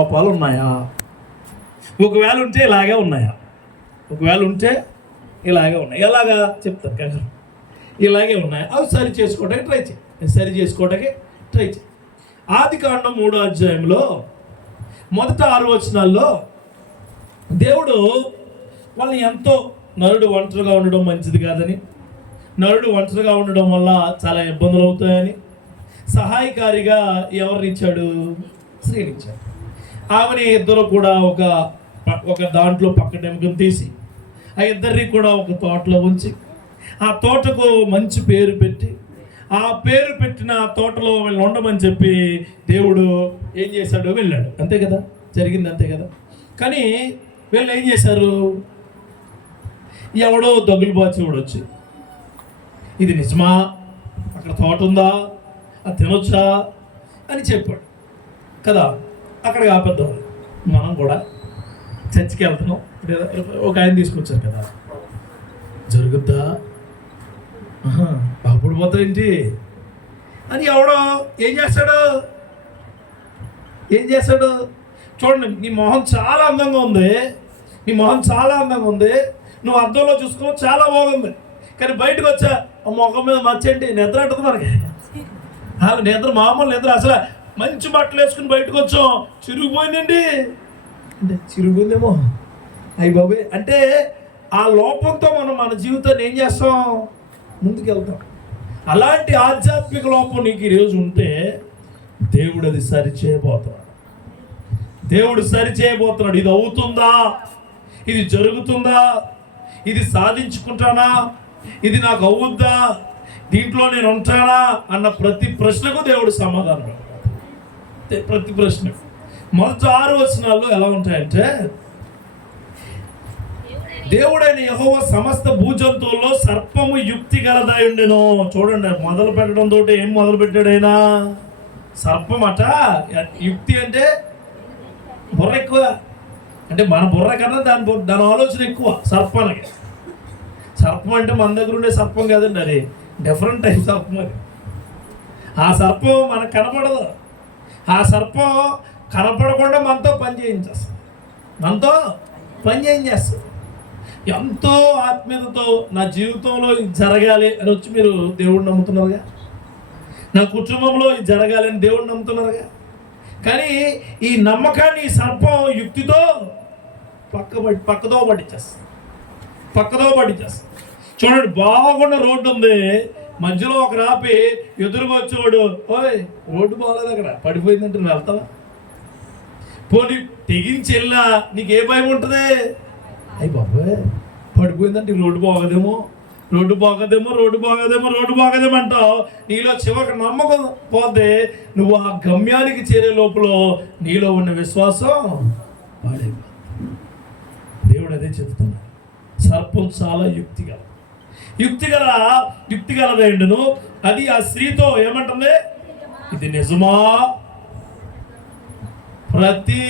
లోపాలు ఉన్నాయా? ఒకవేళ ఉంటే ఇలాగే ఉన్నాయా? ఒకవేళ ఉంటే ఇలాగే ఉన్నాయి. ఎలాగా చెప్తాను కదా, ఇలాగే ఉన్నాయి. అవి సరి చేసుకోవడానికి ట్రై చేయి. ఆదికాండం 3వ అధ్యాయంలో మొదట 6 వచనాల్లో దేవుడు వాళ్ళని ఎంతో, నరుడు ఒంటరిగా ఉండడం మంచిది కాదని, నరుడు ఒంటరిగా ఉండడం వల్ల చాలా ఇబ్బందులు అవుతాయని సహాయకారిగా ఎవరినిచ్చాడు? స్త్రీనిచ్చాడు. ఆమెని ఇద్దరు కూడా ఒక దాంట్లో పక్కటెముకను తీసి ఆ ఇద్దరిని కూడా ఒక తోటలో ఉంచి ఆ తోటకు మంచి పేరు పెట్టి, ఆ పేరు పెట్టిన తోటలో వీళ్ళు ఉండమని చెప్పి దేవుడు ఏం చేశాడు? వెళ్ళాడు. అంతే కదా, జరిగింది అంతే కదా. కానీ వీళ్ళు ఏం చేశారు? ఎవడో దగులుబాచి కూడా వచ్చి, ఇది నిజమా, అక్కడ తోట ఉందా, అది తినొచ్చా అని చెప్పాడు కదా. అక్కడికి ఆపేద్దాం. మనం కూడా చర్చికి వెళ్తున్నాం, ఒక ఆయన తీసుకొచ్చారు కదా, జరుగుద్దా, అప్పుడు పోతాయేంటి అని ఎవడో ఏం చేస్తాడు? చూడండి, నీ మొహం చాలా అందంగా ఉంది, నువ్వు అద్దంలో చూసుకో చాలా బాగుంది, కానీ బయటకు వచ్చా మొఖం మీద మర్చేంటి నిద్ర అంటుంది మనకి. నిద్ర మామూలు నిద్ర, అసలు మంచి బట్టలు వేసుకుని బయటకు వచ్చాం, చిరిగిపోయిందండి అంటే చిరిగిపోయిందేమో, అయ్యి బాబోయ్ అంటే ఆ లోపంతో మనం మన జీవితాన్ని ఏం చేస్తాం? ముందుకెళ్తాం. అలాంటి ఆధ్యాత్మిక లోపం నీకు ఈరోజు ఉంటే దేవుడు అది సరిచేయబోతున్నాడు. ఇది అవుతుందా, ఇది జరుగుతుందా, ఇది సాధించుకుంటానా, ఇది నాకు అవుద్దా, దీంట్లో నేను ఉంటానా అన్న ప్రతి ప్రశ్నకు దేవుడు సమాధానం పెడతాడు. ప్రతి ప్రశ్నకు. మొదటి 6 వచనాల్లో ఎలా ఉంటాయంటే, దేవుడైన యెహోవా సమస్త భూజంతువుల్లో సర్పము యుక్తి గలదై ఉండెను. చూడండి, మొదలు పెట్టడంతో ఏం మొదలు పెట్టాడైనా? సర్పం అట. యుక్తి అంటే బుర్ర ఎక్కువ, అంటే మన బుర్ర కన్నా దాని ఆలోచన ఎక్కువ సర్పానికి. సర్పం అంటే మన దగ్గర ఉండే సర్పం కాదండి, అది డిఫరెంట్ టైప్ సర్పం. అది ఆ సర్పం మనకు కనపడదు. ఆ సర్పం కనపడకుండా మనతో పని చేయించేస్తుంది. ఎంతో ఆత్మీయతతో నా జీవితంలో ఇది జరగాలి అని వచ్చి మీరు దేవుడిని నమ్ముతున్నారుగా, నా కుటుంబంలో ఇది జరగాలి అని దేవుడిని నమ్ముతున్నారుగా. కానీ ఈ నమ్మకాన్ని ఈ సర్పం యుక్తితో పక్కదో పట్టించేస్తుంది. చూడండి, బాగున్న రోడ్డు ఉంది, మధ్యలో ఒక రాపి ఎదురుగా వచ్చేవాడు, ఓయ్ రోడ్డు బాగలేదు అక్కడ, పడిపోయిందంటే నువ్వు వెళ్తావా? పోనీ తెగించి వెళ్ళా, నీకు ఏ భయం ఉంటుంది? అయ్యి బాబాయ్ పడిపోయిందంటే రోడ్డు బాగదేమో అంటావు. నీలో చివరికి నమ్మకం పోతే నువ్వు ఆ గమ్యానికి చేరే లోపల నీలో ఉన్న విశ్వాసం పాడైపోతుంది. దేవుడు అదే చెప్తున్నాడు. సర్పం చాలా యుక్తిగలదైండును. అది ఆ స్త్రీతో ఏమంటుంది? ఇది నిజమా? ప్రతి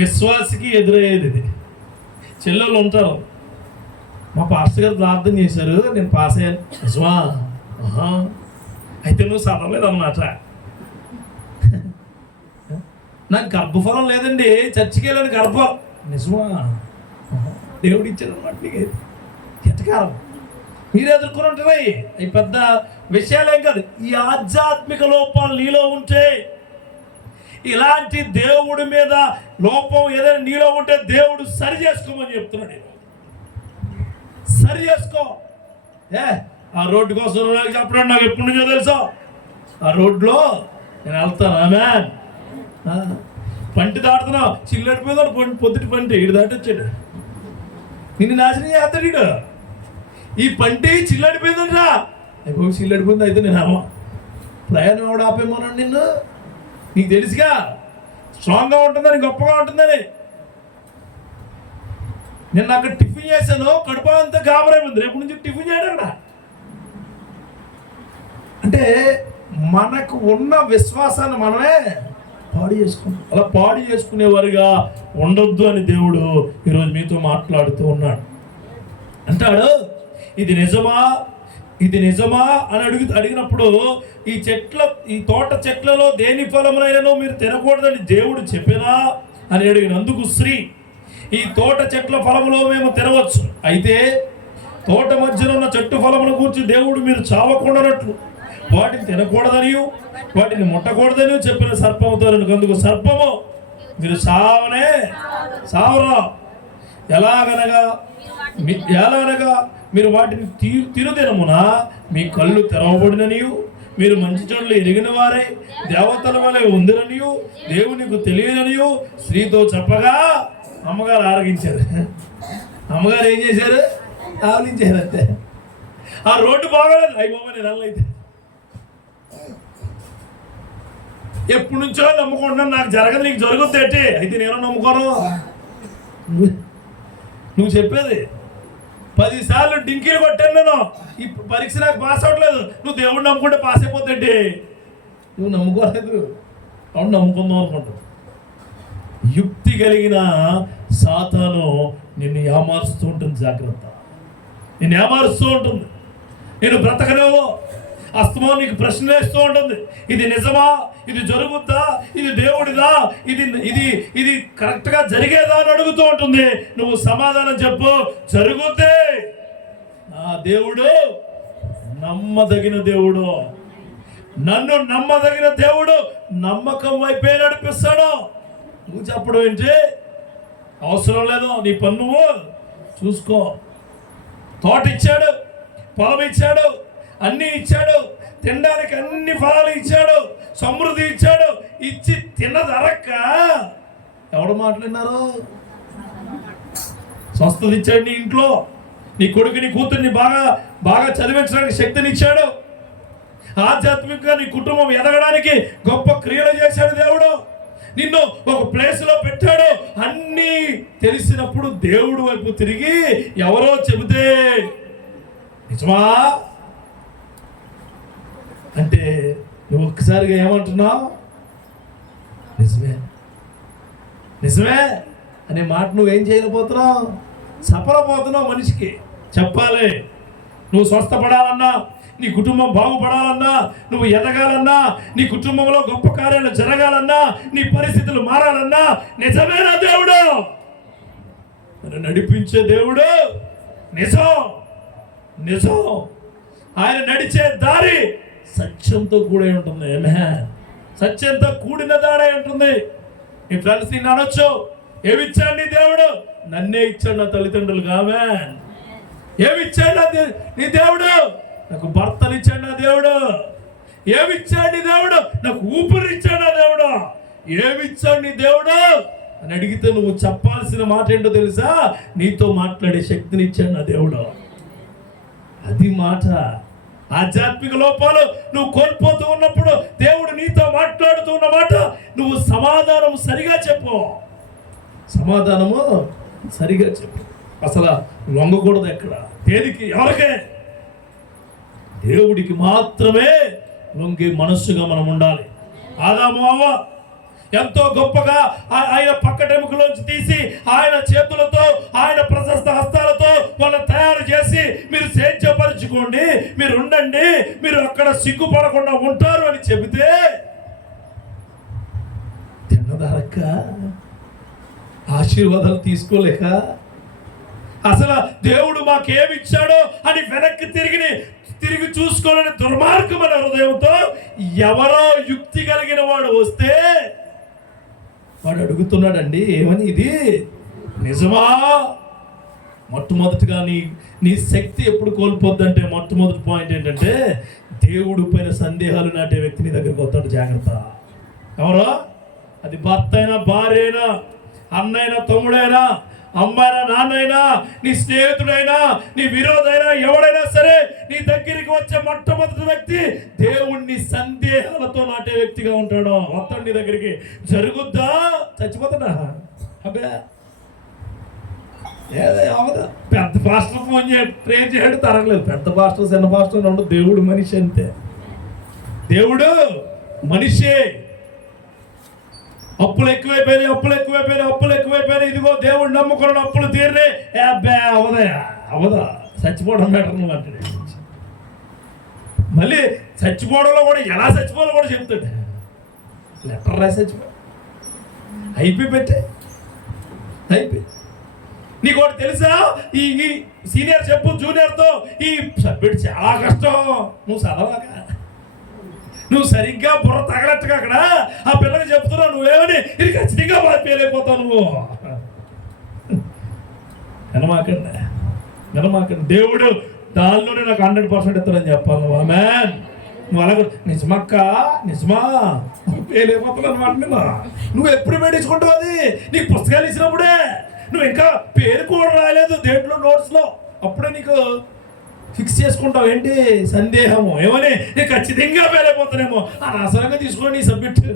విశ్వాసికి ఎదురయ్యేది ఇది. చెల్లెళ్ళు ఉంటారు, మా పాస్టర్ గారు ప్రార్థన చేశారు, నేను పాస్ అయ్యాను. నిజమా? అయితే నువ్వు చదవలేదన్నమాట. నాకు గర్భఫలం లేదండి, చర్చికి వెళ్ళాను, గర్భఫలం. నిజమా? దేవుడు ఇచ్చాడు అన్నమాట. నీకు ఎంతకాలం మీరు ఎదుర్కొని ఉంటాయి, ఈ పెద్ద విషయాలేం కాదు. ఈ ఆధ్యాత్మిక లోపాలు నీలో ఉంటే, ఇలాంటి దేవుడి మీద లోపం ఏదైనా నీలో ఉంటే దేవుడు సరి చేసుకోమని చెప్తున్నాడు. సరి చేసుకో. ఆ రోడ్డు కోసం చెప్పడం నాకు ఎప్పటి నుంచో తెలుసా. ఆ రోడ్లో నేను వెళ్తాను, ఆమె పంటి దాటుతున్నావు, చిల్లడిపోయిందో పొద్దుటి పంటి ఇటు దాటొచ్చాడు, నిన్ను నాశనం చేస్తాడు. ఈ పంటి చిల్లడిపోయిందంటా, అయిపోయి చిల్లడిపోయింది. అయితే నేను అమ్మ ప్రయాణం ఎవడు ఆపేమోనండి నిన్ను, నీకు తెలుసుగా స్ట్రాంగ్గా ఉంటుందని, గొప్పగా ఉంటుందని. నేను అక్కడ టిఫిన్ చేశాను, కడుపు అంతా గాబరైపోయింది, రేపు నుంచి టిఫిన్ చేయడం అక్కడ. అంటే మనకు ఉన్న విశ్వాసాన్ని మనమే పాడు చేసుకుంటాం. అలా పాడు చేసుకునేవారుగా ఉండొద్దు అని దేవుడు ఈరోజు మీతో మాట్లాడుతూ ఉన్నాడు. అంటాడు, ఇది నిజమా? ఇది నిజమా అని అడిగినప్పుడు ఈ తోట చెట్లలో దేని ఫలమునైనను మీరు తినకూడదని దేవుడు చెప్పినా అని అడిగినందుకు స్త్రీ, ఈ తోట చెట్ల ఫలములో మేము తినవచ్చు, అయితే తోట మధ్యలో ఉన్న చెట్టు ఫలమును గురించి దేవుడు మీరు చావకూడనట్లు వాటిని తినకూడదనియు వాటిని ముట్టకూడదని చెప్పిన సర్పముతో, అందుకు సర్పము మీరు సావరా, ఎలాగనగా మీరు వాటిని తినుదినమున మీ కళ్ళు తెరవబడిననియు మీరు మంచి చెడులు ఎరిగిన వారే దేవతల వలె ఉందిరనియు దేవునికి తెలియననియు స్త్రీతో చెప్పగా అమ్మగారు ఆరగించారు. అమ్మగారు ఏం చేశారు? ఆవలించారు అంతే. ఆ రోడ్డు బాగోలేదు. అయిపోయి నేను అల్లైతే ఎప్పటి నుంచో నమ్ముకుంటున్నాను, నాకు జరగదు, నీకు జరుగుద్ది ఏంటి? అయితే నేను నమ్ముకోను. నువ్వు చెప్పేది 10 సార్లు డింకీలు కొట్టాను నేను, ఈ పరీక్ష నాకు పాస్ అవ్వట్లేదు, నువ్వు దేవుడు నమ్ముకుంటే పాస్ అయిపోద్దేంటి? నువ్వు నమ్ముకోలేదు, అవును నమ్ముకుందాం అనుకుంటావు. యుక్తి కలిగిన సాతాను నిన్ను ఏమారుస్తూ ఉంటుంది. జాగ్రత్త, నిన్ను ఏమారుస్తూ ఉంటుంది, నేను బ్రతకలేవు, అస్తమో నీకు ప్రశ్నలు వేస్తూ ఉంటుంది. ఇది నిజమా? ఇది జరుగుద్దా? ఇది దేవుడిదా? ఇది ఇది ఇది కరెక్ట్గా జరిగేదా అని అడుగుతూ ఉంటుంది. నువ్వు సమాధానం చెప్పు, జరుగుద్ది. నా దేవుడు నమ్మదగిన దేవుడు, నన్ను నమ్మదగిన దేవుడు, నమ్మకం వైపే నడిపిస్తాడు. నువ్వు చెప్పడం ఏంటి? అవసరం లేదు, నీ పన్ను నువ్వు చూసుకో. తోట ఇచ్చాడు, పొలం ఇచ్చాడు, అన్నీ ఇచ్చాడు, తినడానికి అన్ని ఫలాలు ఇచ్చాడు, సమృద్ధి ఇచ్చాడు, ఇచ్చి తినదరక్క ఎవడు మాట్లాడినారు? స్వస్థత ఇచ్చాడు నీ ఇంట్లో, నీ కొడుకుని కూతుర్ని బాగా చదివించడానికి శక్తిని ఇచ్చాడు, ఆధ్యాత్మికంగా నీ కుటుంబం ఎదగడానికి గొప్ప క్రియలు చేశాడు దేవుడు, నిన్ను ఒక ప్లేస్లో పెట్టాడు. అన్నీ తెలిసినప్పుడు దేవుడు వైపు తిరిగి ఎవరో చెబితే నిజమా అంటే నువ్వు ఒక్కసారిగా ఏమంటున్నావు? నిజమే అనే మాట నువ్వేం చేయలేకపోతున్నావు, సఫలపోతున్నావు. మనిషికి చెప్పాలి, నువ్వు స్వస్థపడాలన్నా, నీ కుటుంబం బాగుపడాలన్నా, నువ్వు ఎదగాలన్నా, నీ కుటుంబంలో గొప్ప కార్యాలు జరగాలన్నా, నీ పరిస్థితులు మారాలన్నా, నిజమేనా దేవుడు? నన్ను నడిపించే దేవుడు నిజం. ఆయన నడిచే దారి సత్యంతో కూడి ఉంటుంది. సత్యంతో కూడిన దాడే ఉంటుంది. నీ ఫ్రెండ్స్ నిన్ను అనొచ్చు, ఏమిచ్చాడు నీ దేవుడు? నన్నే ఇచ్చాడు నా తల్లిదండ్రులుగా. ఆమేన్. ఏమిచ్చాడు నీ దేవుడు? నాకు భర్తనిచ్చాడు నా దేవుడు. ఏమిచ్చాడు నీ దేవుడు? నాకు ఊపిరిచ్చాడు నా దేవుడు. ఏమిచ్చాడు నీ దేవుడు అని అడిగితే నువ్వు చెప్పాల్సిన మాట ఏంటో తెలుసా? నీతో మాట్లాడే శక్తిని ఇచ్చాడు నా దేవుడు. అది మాట. ఆధ్యాత్మిక లోపాలు నువ్వు కోల్పోతూ ఉన్నప్పుడు దేవుడు నీతో మాట్లాడుతూ ఉన్న మాట నువ్వు సమాధానం సరిగా చెప్పు. అసలు లొంగకూడదు. ఎక్కడ? దేనికి? ఎవరికే? దేవుడికి మాత్రమే లొంగే మనస్సుగా మనం ఉండాలి. ఆదాము అవ్వ ఎంతో గొప్పగా ఆయన పక్కటెముకలోంచి తీసి ఆయన చేతులతో, ఆయన ప్రశస్త హస్తాలతో వాళ్ళని తయారు చేసి మీరు స్వేచ్ఛపరచుకోండి, మీరు ఉండండి, మీరు అక్కడ సిగ్గుపడకుండా ఉంటారు అని చెబితే తిన్నదరక్క, ఆశీర్వాదాలు తీసుకోలేక, అసలు దేవుడు మాకేమిచ్చాడో అని వెనక్కి తిరిగి చూసుకోవాలని దుర్మార్గమైన హృదయంతో ఎవరో యుక్తి కలిగిన వాడు వస్తే వాడు అడుగుతున్నాడండి, ఏమని? ఇది నిజమా? మొట్టమొదటిగా నీ శక్తి ఎప్పుడు కోల్పోద్దంటే మొట్టమొదటి పాయింట్ ఏంటంటే దేవుడు పైన సందేహాలు నాటే వ్యక్తి నీ దగ్గరికి వస్తాడు. జాగ్రత్త. ఎవరో? అది భర్త అయినా, భార్య అయినా, అన్నైనా, తమ్ముడైనా, అమ్మాయినా, నాన్నైనా, నీ స్నేహితుడైనా, నీ విరోధైనా, ఎవడైనా సరే నీ దగ్గరికి వచ్చే మొట్టమొదటి వ్యక్తి దేవుణ్ణి సందేహాలతో నాటే వ్యక్తిగా ఉంటాడు. వస్తాడు నీ దగ్గరికి. జరుగుద్దా? చచ్చిపోతాడా? అబ్బే అవదా. పెద్ద పాస్టర్ ఫోన్ ప్రే చేయడం తరగలేదు. పెద్ద పాస్టర్, చిన్న పాస్టర్ ఉండదు. దేవుడు మనిషి అంతే. దేవుడు మనిషే. అప్పులు ఎక్కువైపోయినాయి, ఇదిగో దేవుడు నమ్ముకున్నాడు, అప్పులు తీరనే. అబ్బే అవదా చచ్చిపోవడం బెటర్ నువ్వు అంటే. మళ్ళీ చచ్చిపోవడంలో కూడా ఎలా చచ్చిపోవాలో కూడా చెప్తాడు. లెటర్ రాసి చచ్చిపో, అయిపోయి పెట్టే, అయిపోయి. నీకు ఒకటి తెలుసా, ఈ సీనియర్ చెప్పు జూనియర్తో, ఈ సబ్మిట్ చాలా కష్టం. నువ్వు చదవక, నువ్వు సరిగ్గా బుర్ర తగలట్టుగా అక్కడ ఆ పిల్లకి చెప్తున్నావు, నువ్వేమని ఇది ఖచ్చితంగా బాగా ఫెయిల్ అయిపోతావు నువ్వు. వినమాకండి. దేవుడు దానిలోనే నాకు 100% ఇస్తాడని చెప్పాలి. ఆమేన్. నువ్వు అలాగే నిజమక్క, నిజమా ఫెయిల్ అయిపోతావు అనమాట. నువ్వు ఎప్పుడు పెట్టించుకుంటావు అది? నీకు పుస్తకాలు ఇచ్చినప్పుడే, నువ్వు ఇంకా పేరు కూడా రాయలేదు దేంట్లో నోట్స్లో, అప్పుడే నీకు ఫిక్స్ చేసుకుంటావు. ఏంటి సందేహము, ఏమని నీకు ఖచ్చితంగా ఫెయిల్ అయిపోతానేమో. అనవసరంగా తీసుకోండి నీ సబ్జెక్ట్.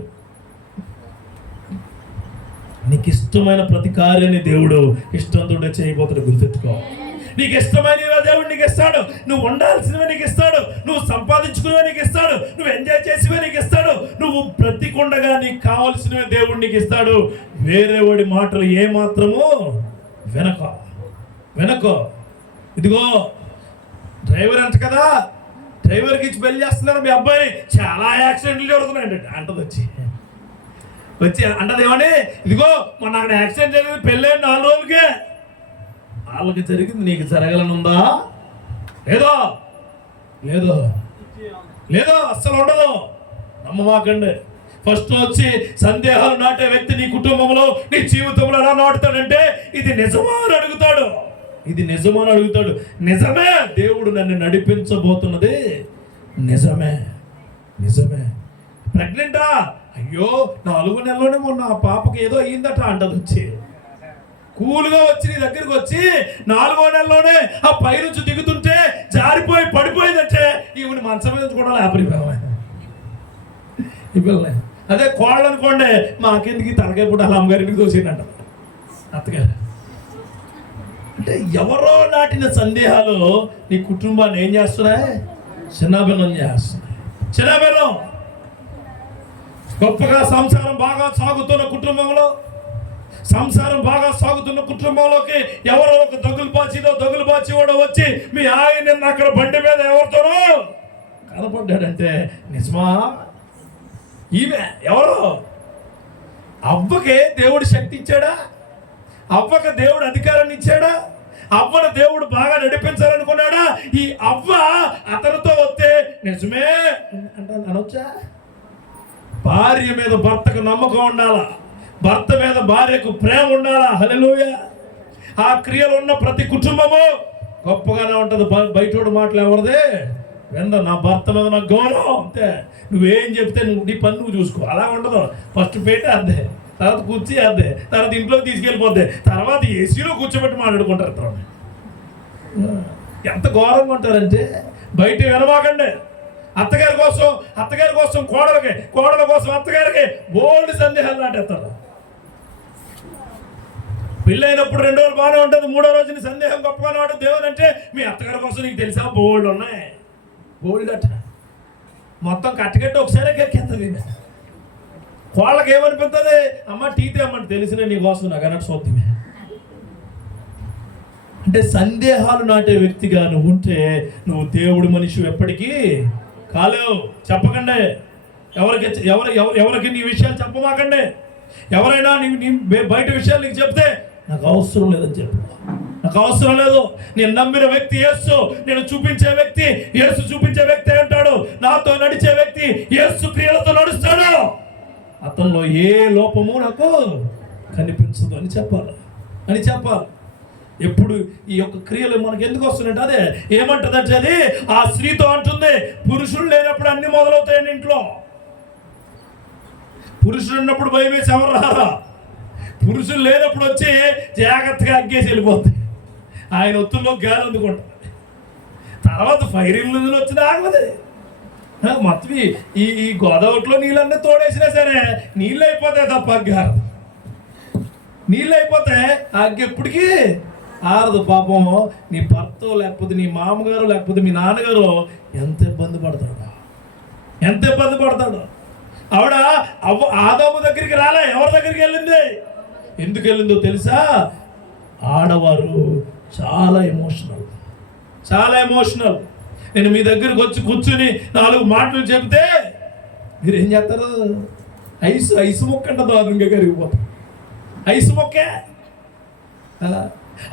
నీకు ఇష్టమైన ప్రతి కార్యాన్ని దేవుడు ఇష్టంతో చేయబోతాడు, గుర్తెట్టుకో. నీకు ఇష్టమైనవి దేవుడు నీకు ఇస్తాడు, నువ్వు ఉండాల్సినవి నీకు ఇస్తాడు, నువ్వు సంపాదించుకునేవి నీకు ఇస్తాడు, నువ్వు ఎంజాయ్ చేసేవే నీకు ఇస్తాడు, నువ్వు బ్రతికుండగా నీకు కావాల్సినవి దేవుడు నీకు ఇస్తాడు. వేరే వాడి మాటలు ఏమాత్రము వెనకో. ఇదిగో డ్రైవర్ అంట కదా, డ్రైవర్కి ఇచ్చి పెళ్లి చేస్తున్నారు మీ అబ్బాయి, చాలా యాక్సిడెంట్లు జరుగుతున్నాయండి అంటది. వచ్చి అంటది ఏమని, ఇదిగో మొన్న అక్కడ యాక్సిడెంట్ జరిగింది, పెళ్ళైన 4 రోజులకే. వాళ్ళకి జరిగింది, నీకు జరగలనుందా? లేదో అస్సలు ఉండదు. నమ్మమాకండి. ఫస్ట్ వచ్చి సందేహాలు నాటే వ్యక్తి నీ కుటుంబంలో, నీ జీవితంలో ఎలా నాటుతాడంటే, ఇది నిజమా అని అడుగుతాడు. నిజమే, దేవుడు నన్ను నడిపించబోతున్నది నిజమే. ప్రెగ్నెంటా? అయ్యో 4 నెలలోనే మొన్న ఆ పాపకి ఏదో అయ్యిందట అంటది. వచ్చి కూల్గా వచ్చి నీ దగ్గరికి వచ్చి 4వ నెలలోనే ఆ పై నుంచి దిగుతుంటే జారిపోయి పడిపోయిందంటే ఈవిని మంచం మీద కూడా లేపరిపోయాం. ఈ పిల్లలే అదే కోళ్ళు అనుకోండి, మాకెందుకు తలకాయ పూట అలా అమ్మగారింటికి తోసిందంట అత్తగారు. అంటే ఎవరో నాటిన సందేహాలు నీ కుటుంబాన్ని ఏం చేస్తున్నాయి? చిన్నబిన్నం చేస్తున్నాయి. చిన్నబిన్నం. గొప్పగా సంసారం బాగా సాగుతున్న కుటుంబంలోకి ఎవరో ఒక దగులు బాచివాడో వచ్చి మీ ఆయన అక్కడ బండి మీద ఎవరితోనో కనపడ్డాడంటే నిజమా? ఈమె ఎవరో? అవ్వకే దేవుడు శక్తి ఇచ్చాడా? అవ్వకి దేవుడు అధికారాన్ని ఇచ్చాడా? అవ్వను దేవుడు బాగా నడిపించాలనుకున్నాడా? ఈ అవ్వ అతనితో వస్తే నిజమే అంటే అనొచ్చా? భార్య మీద భర్తకు నమ్మకం ఉండాలా, భర్త మీద భార్యకు ప్రేమ ఉండాలా. హల్లెలూయా. ఆ క్రియలు ఉన్న ప్రతి కుటుంబము గొప్పగానే ఉంటుంది. బయటోడు మాటలు ఎవరిదే వింద, నా భర్త మీద నాకు గౌరవం అంతే. నువ్వేం చెప్తే నీ పని నువ్వు చూసుకో. అలా ఉండదు. ఫస్ట్ పేట అద్దే, తర్వాత కుర్చీ అద్దే, తర్వాత ఇంట్లోకి తీసుకెళ్ళిపోద్ది, తర్వాత ఏసీలో కూర్చోబెట్టి మాట్లాడుకుంటారు. ఎంత ఘోరంగా ఉంటారంటే బయట వినమాకండి. అత్తగారి కోసం కోడలకి, కోడల కోసం అత్తగారికి బోల్డ్ సందేహాలు నాటేస్తారు. పెళ్ళైనప్పుడు 2 రోజులు బాగానే ఉంటుంది, 3వ రోజుని సందేహం గొప్పగా నాడు. దేవుడు అంటే మీ అత్తగారి కోసం నీకు తెలుసా బోల్డ్ ఉన్నాయి. బోల్డ్ అట మొత్తం కట్టకట్టి ఒకసారి ఎక్కేస్తుంది. కోళ్ళకి ఏమనిపిస్తుంది? అమ్మ టీతే అమ్మని తెలిసిన నీ కోసం నాకు అన్నట్టు చూద్దామే. అంటే సందేహాలు నాటే వ్యక్తిగా నువ్వు ఉంటే నువ్వు దేవుడు మనిషి ఎప్పటికీ కాలేవు. చెప్పకండి ఎవరికి నీ విషయాలు చెప్పమాకండి. ఎవరైనా నీ బయట విషయాలు నీకు చెప్తే నాకు అవసరం లేదని చెప్పు. నాకు అవసరం లేదు. నేను నమ్మిన వ్యక్తి యేసు, నేను చూపించే వ్యక్తి యేసు, చూపించే వ్యక్తి అంటాడు. నాతో నడిచే వ్యక్తి యేసు క్రియలతో నడుస్తాడు. అతనిలో ఏ లోపము నాకు కనిపించదు అని చెప్పాలి. ఎప్పుడు ఈ యొక్క క్రియలు మనకు ఎందుకు వస్తున్నాయంటే అదే ఏమంటుందంటే అది ఆ స్త్రీతో అంటుంది, పురుషుడు లేనప్పుడు అన్ని మొదలవుతాయండి ఇంట్లో. పురుషుడు ఉన్నప్పుడు భయం వేసి ఎవరు రారా? పురుషులు లేనప్పుడు వచ్చి జాగ్రత్తగా అగ్గేసి వెళ్ళిపోతాయి. ఆయన ఒత్తుల్లో గాలి అందుకుంటుంది. తర్వాత ఫైరింగ్ వచ్చిన ఆగదు. మొత్తం ఈ గోదావరిలో నీళ్ళన్నీ తోడేసినా సరే నీళ్ళు అయిపోతాయి తప్ప అగ్గారు. నీళ్ళు అయిపోతే అగ్గి ఎప్పటికీ ఆరదు. పాపం నీ భర్త లేకపోతే నీ మామగారు లేకపోతే మీ నాన్నగారు ఎంత ఇబ్బంది పడతాడు. ఆవిడ ఆదాము దగ్గరికి రాలే, ఎవరి దగ్గరికి వెళ్ళింది? ఎందుకు వెళ్ళిందో తెలుసా? ఆడవారు చాలా ఎమోషనల్. నేను మీ దగ్గరకు వచ్చి కూర్చుని 4 మాటలు చెబితే మీరేం చేస్తారు? ఐసు మొక్క అంటే దారుణంగా కరిగిపోతాం. ఐసు మొక్కే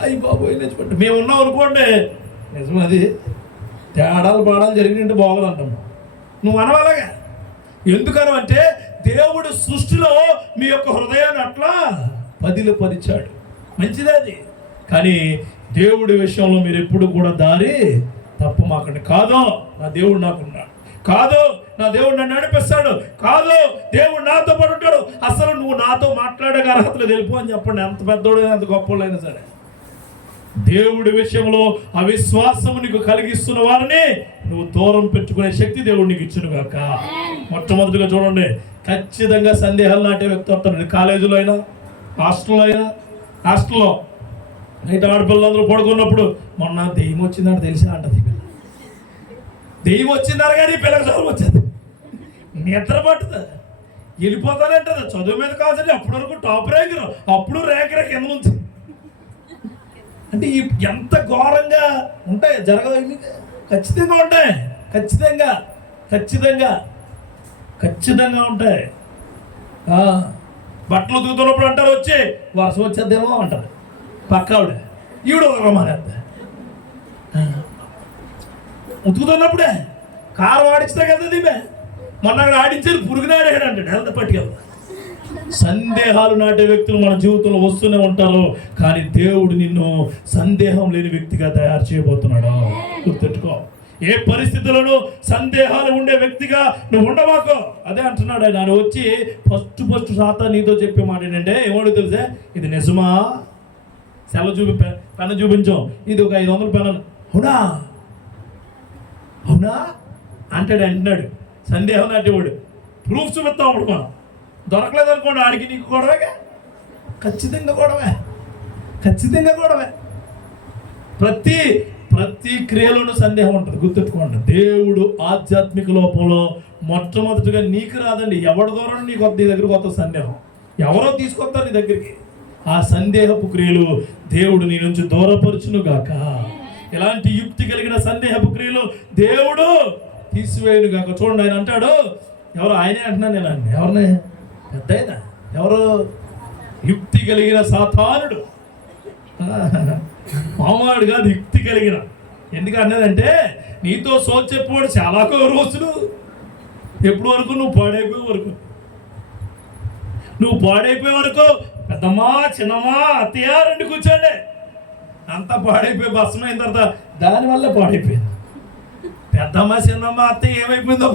అయ్యి బాబోయ్ నిజమంటే మేము ఉన్నాం అనుకోండి, నిజం అది పాడాలు జరిగినట్టు బాగోదంటాం. నువ్వు అనవాలగా ఎందుకను అంటే దేవుడు సృష్టిలో మీ యొక్క హృదయాన్ని అట్లా పదిలపరిచాడు, మంచిదే అది. కానీ దేవుడి విషయంలో మీరు ఎప్పుడు కూడా దారి తప్పమాకండి. కాదు నా దేవుడు నాకున్నాడు, కాదు నా దేవుడు నన్ను నడిపిస్తాడు, కాదు దేవుడు నాతో పాటు ఉంటాడు, అసలు నువ్వు నాతో మాట్లాడే అర్హతలు తెలుపు అని చెప్పండి. ఎంత పెద్దోడు ఎంత గొప్పవాళ్ళైనా సరే. దేవుడి విషయంలో అవిశ్వాసము నీకు కలిగిస్తున్న వారిని నువ్వు దూరం పెట్టుకునే శక్తి దేవుడు నీకు ఇచ్చును గాక. మొట్టమొదటిగా చూడండి, ఖచ్చితంగా సందేహాలు నాటే వ్యక్తి వస్తాడు. కాలేజీలో అయినా హాస్టల్లో నైట్ ఆడపిల్లలందరూ పడుకున్నప్పుడు మొన్న దెయ్యం వచ్చిందంటే తెలిసా అంటది. దెయ్యం వచ్చిందారు కానీ పిల్లకి చదువు వచ్చేది, నిద్ర పట్టుతుంది, వెళ్ళిపోతానంటది. చదువు మీద కాదు అప్పటి వరకు టాప్ ర్యాంక్, అప్పుడు ర్యాంక్ కింద నుంచి. అంటే ఎంత ఘోరంగా ఉంటాయి జరగదు. ఖచ్చితంగా ఉంటాయి, ఖచ్చితంగా ఉంటాయి. బట్టలు ఉతుకుతున్నప్పుడు అంటారు వచ్చి వర్షం వచ్చేద్దేమో అంటారు పక్క ఆవిడ, ఈవిడ మానేద్దా. ఉతుకుతున్నప్పుడే కారు ఆడిస్తే కదా దీమే, మొన్న అక్కడ ఆడించేది పురుగునాడాడు అంటాడు, ఎంత పట్టుకెళ్తా. సందేహాలు నాటే వ్యక్తులు మన జీవితంలో వస్తూనే ఉంటారు, కానీ దేవుడు నిన్ను సందేహం లేని వ్యక్తిగా తయారు చేయబోతున్నాడు. గుర్తెట్టుకో, ఏ పరిస్థితులను సందేహాలు ఉండే వ్యక్తిగా నువ్వు ఉండమాకో. అదే అంటున్నాడు ఆయన. ఆయన వచ్చి ఫస్ట్ సాతాను నీతో చెప్పే మాట ఏంటంటే, ఏమో తెలిసే, ఇది నిజమా? సెలవు పెన్ను చూపించాం, ఇది ఒక 500 పెన్ను. అవునా అంటున్నాడు సందేహం నాటేవాడు. ప్రూఫ్ చూపిస్తాం. అప్పుడు మనం దొరకలేదు అనుకోండి, ఆడికి నీకు గొడవగా, ఖచ్చితంగా గొడవే. ప్రతి క్రియలోనూ సందేహం ఉంటుంది. గుర్తుపెట్టుకోండి, దేవుడు ఆధ్యాత్మిక లోపంలో మొట్టమొదటిగా నీకు రాదండి, ఎవరి ద్వారా నీ దగ్గరకు వస్తుంది సందేహం. ఎవరో తీసుకొస్తారు నీ దగ్గరికి. ఆ సందేహపు క్రియలు దేవుడు నీ నుంచి దూరపరచును గాక. ఇలాంటి యుక్తి కలిగిన సందేహపు క్రియలు దేవుడు తీసివేయును గాక. చూడండి, ఆయన అంటాడు, ఎవరు ఆయనే అంటున్నాను నేను, ఎవరిని పెద్ద అయినా ఎవరు? యుక్తి కలిగిన సాతానుడు, మామవాడు కాదు, యుక్తి కలిగిన. ఎందుకు అన్నదంటే, నీతో సోచ చెప్పేవాడు చాలా రోజులు, ఎప్పుడు వరకు నువ్వు పాడైపోయే వరకు పెద్దమ్మా చిన్నమ్మా అత్తయ్య రెండు కూర్చోండి, అంతా పాడైపోయి భస్మైన తర్వాత దానివల్ల పాడైపోయింది. పెద్దమ్మ చిన్నమ్మ అత్తయ్య ఏమైపోయింది?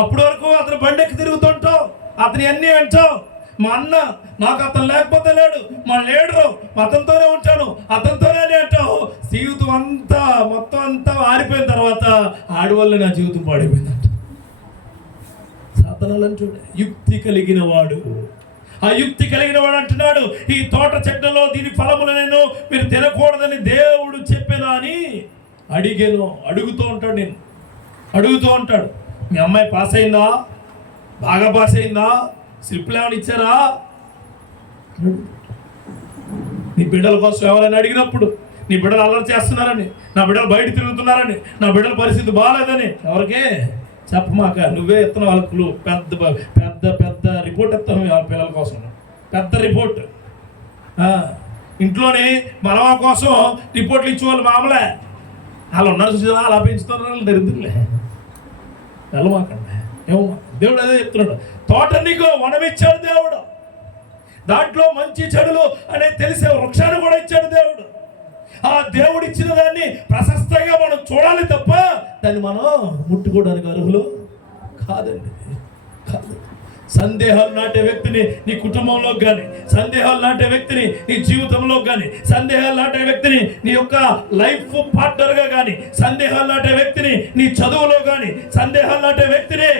అప్పుడు వరకు అతను బండెక్కి తిరుగుతుంటావు, అతని అన్నీ వింటావు. మా అన్న నాకు అతను లేకపోతే లేడు, మా లేడు, అతనితోనే ఉంటాను, అతనితోనే అంటావు. జీవితం అంతా మొత్తం అంతా ఆరిపోయిన తర్వాత ఆడవాళ్ళ నా జీవితం పాడిపోయిందంట. సాధనాలను చూడ, యుక్తి కలిగిన వాడు, ఆ యుక్తి కలిగిన వాడు అంటున్నాడు, ఈ తోట చెట్లలో దీని ఫలములు నేను మీరు తినకూడదని దేవుడు చెప్పేనా అని అడుగుతూ ఉంటాడు. మీ అమ్మాయి పాస్ అయిందా? బాగా పాస్ అయిందా? స్లిప్లు ఏమైనా ఇచ్చారా? నీ బిడ్డల కోసం ఎవరైనా అడిగినప్పుడు, నీ బిడ్డలు అల్లరి చేస్తున్నారని, నా బిడ్డలు బయట తిరుగుతున్నారని, నా బిడ్డల పరిస్థితి బాగాలేదని ఎవరికే చెప్పమాక. నువ్వే ఇస్తున్న వాళ్ళకు పెద్ద రిపోర్ట్ ఇస్తాను వాళ్ళ పిల్లల కోసం, పెద్ద రిపోర్ట్. ఇంట్లోని మనవా కోసం రిపోర్ట్లు ఇచ్చేవాళ్ళు మామలే, వాళ్ళు ఉన్నారు చూసేదా, అలా పెంచుతున్నారు దరిద్రులే. వెళ్ళమాకండి. ఏమో దేవుడు అదే చెప్తున్నాడు, తోట నీకు వనమిచ్చాడు దేవుడు, దాంట్లో మంచి చెడులు అనేది తెలిసే వృక్షాన్ని కూడా ఇచ్చాడు దేవుడు. ఆ దేవుడు ఇచ్చిన దాన్ని ప్రశస్తంగా మనం చూడాలి తప్ప దాన్ని మనం ముట్టుకోవడానికి అర్హులు కాదండి. సందేహాలు నాటే వ్యక్తిని నీ కుటుంబంలో కానీ, సందేహాలు నాటే వ్యక్తిని నీ జీవితంలో కానీ, సందేహాలు నాటే వ్యక్తిని నీ యొక్క లైఫ్ పార్ట్నర్గా కానీ, సందేహాలు నాటే వ్యక్తిని నీ చదువులో కానీ, సందేహాలు నాటే వ్యక్తిని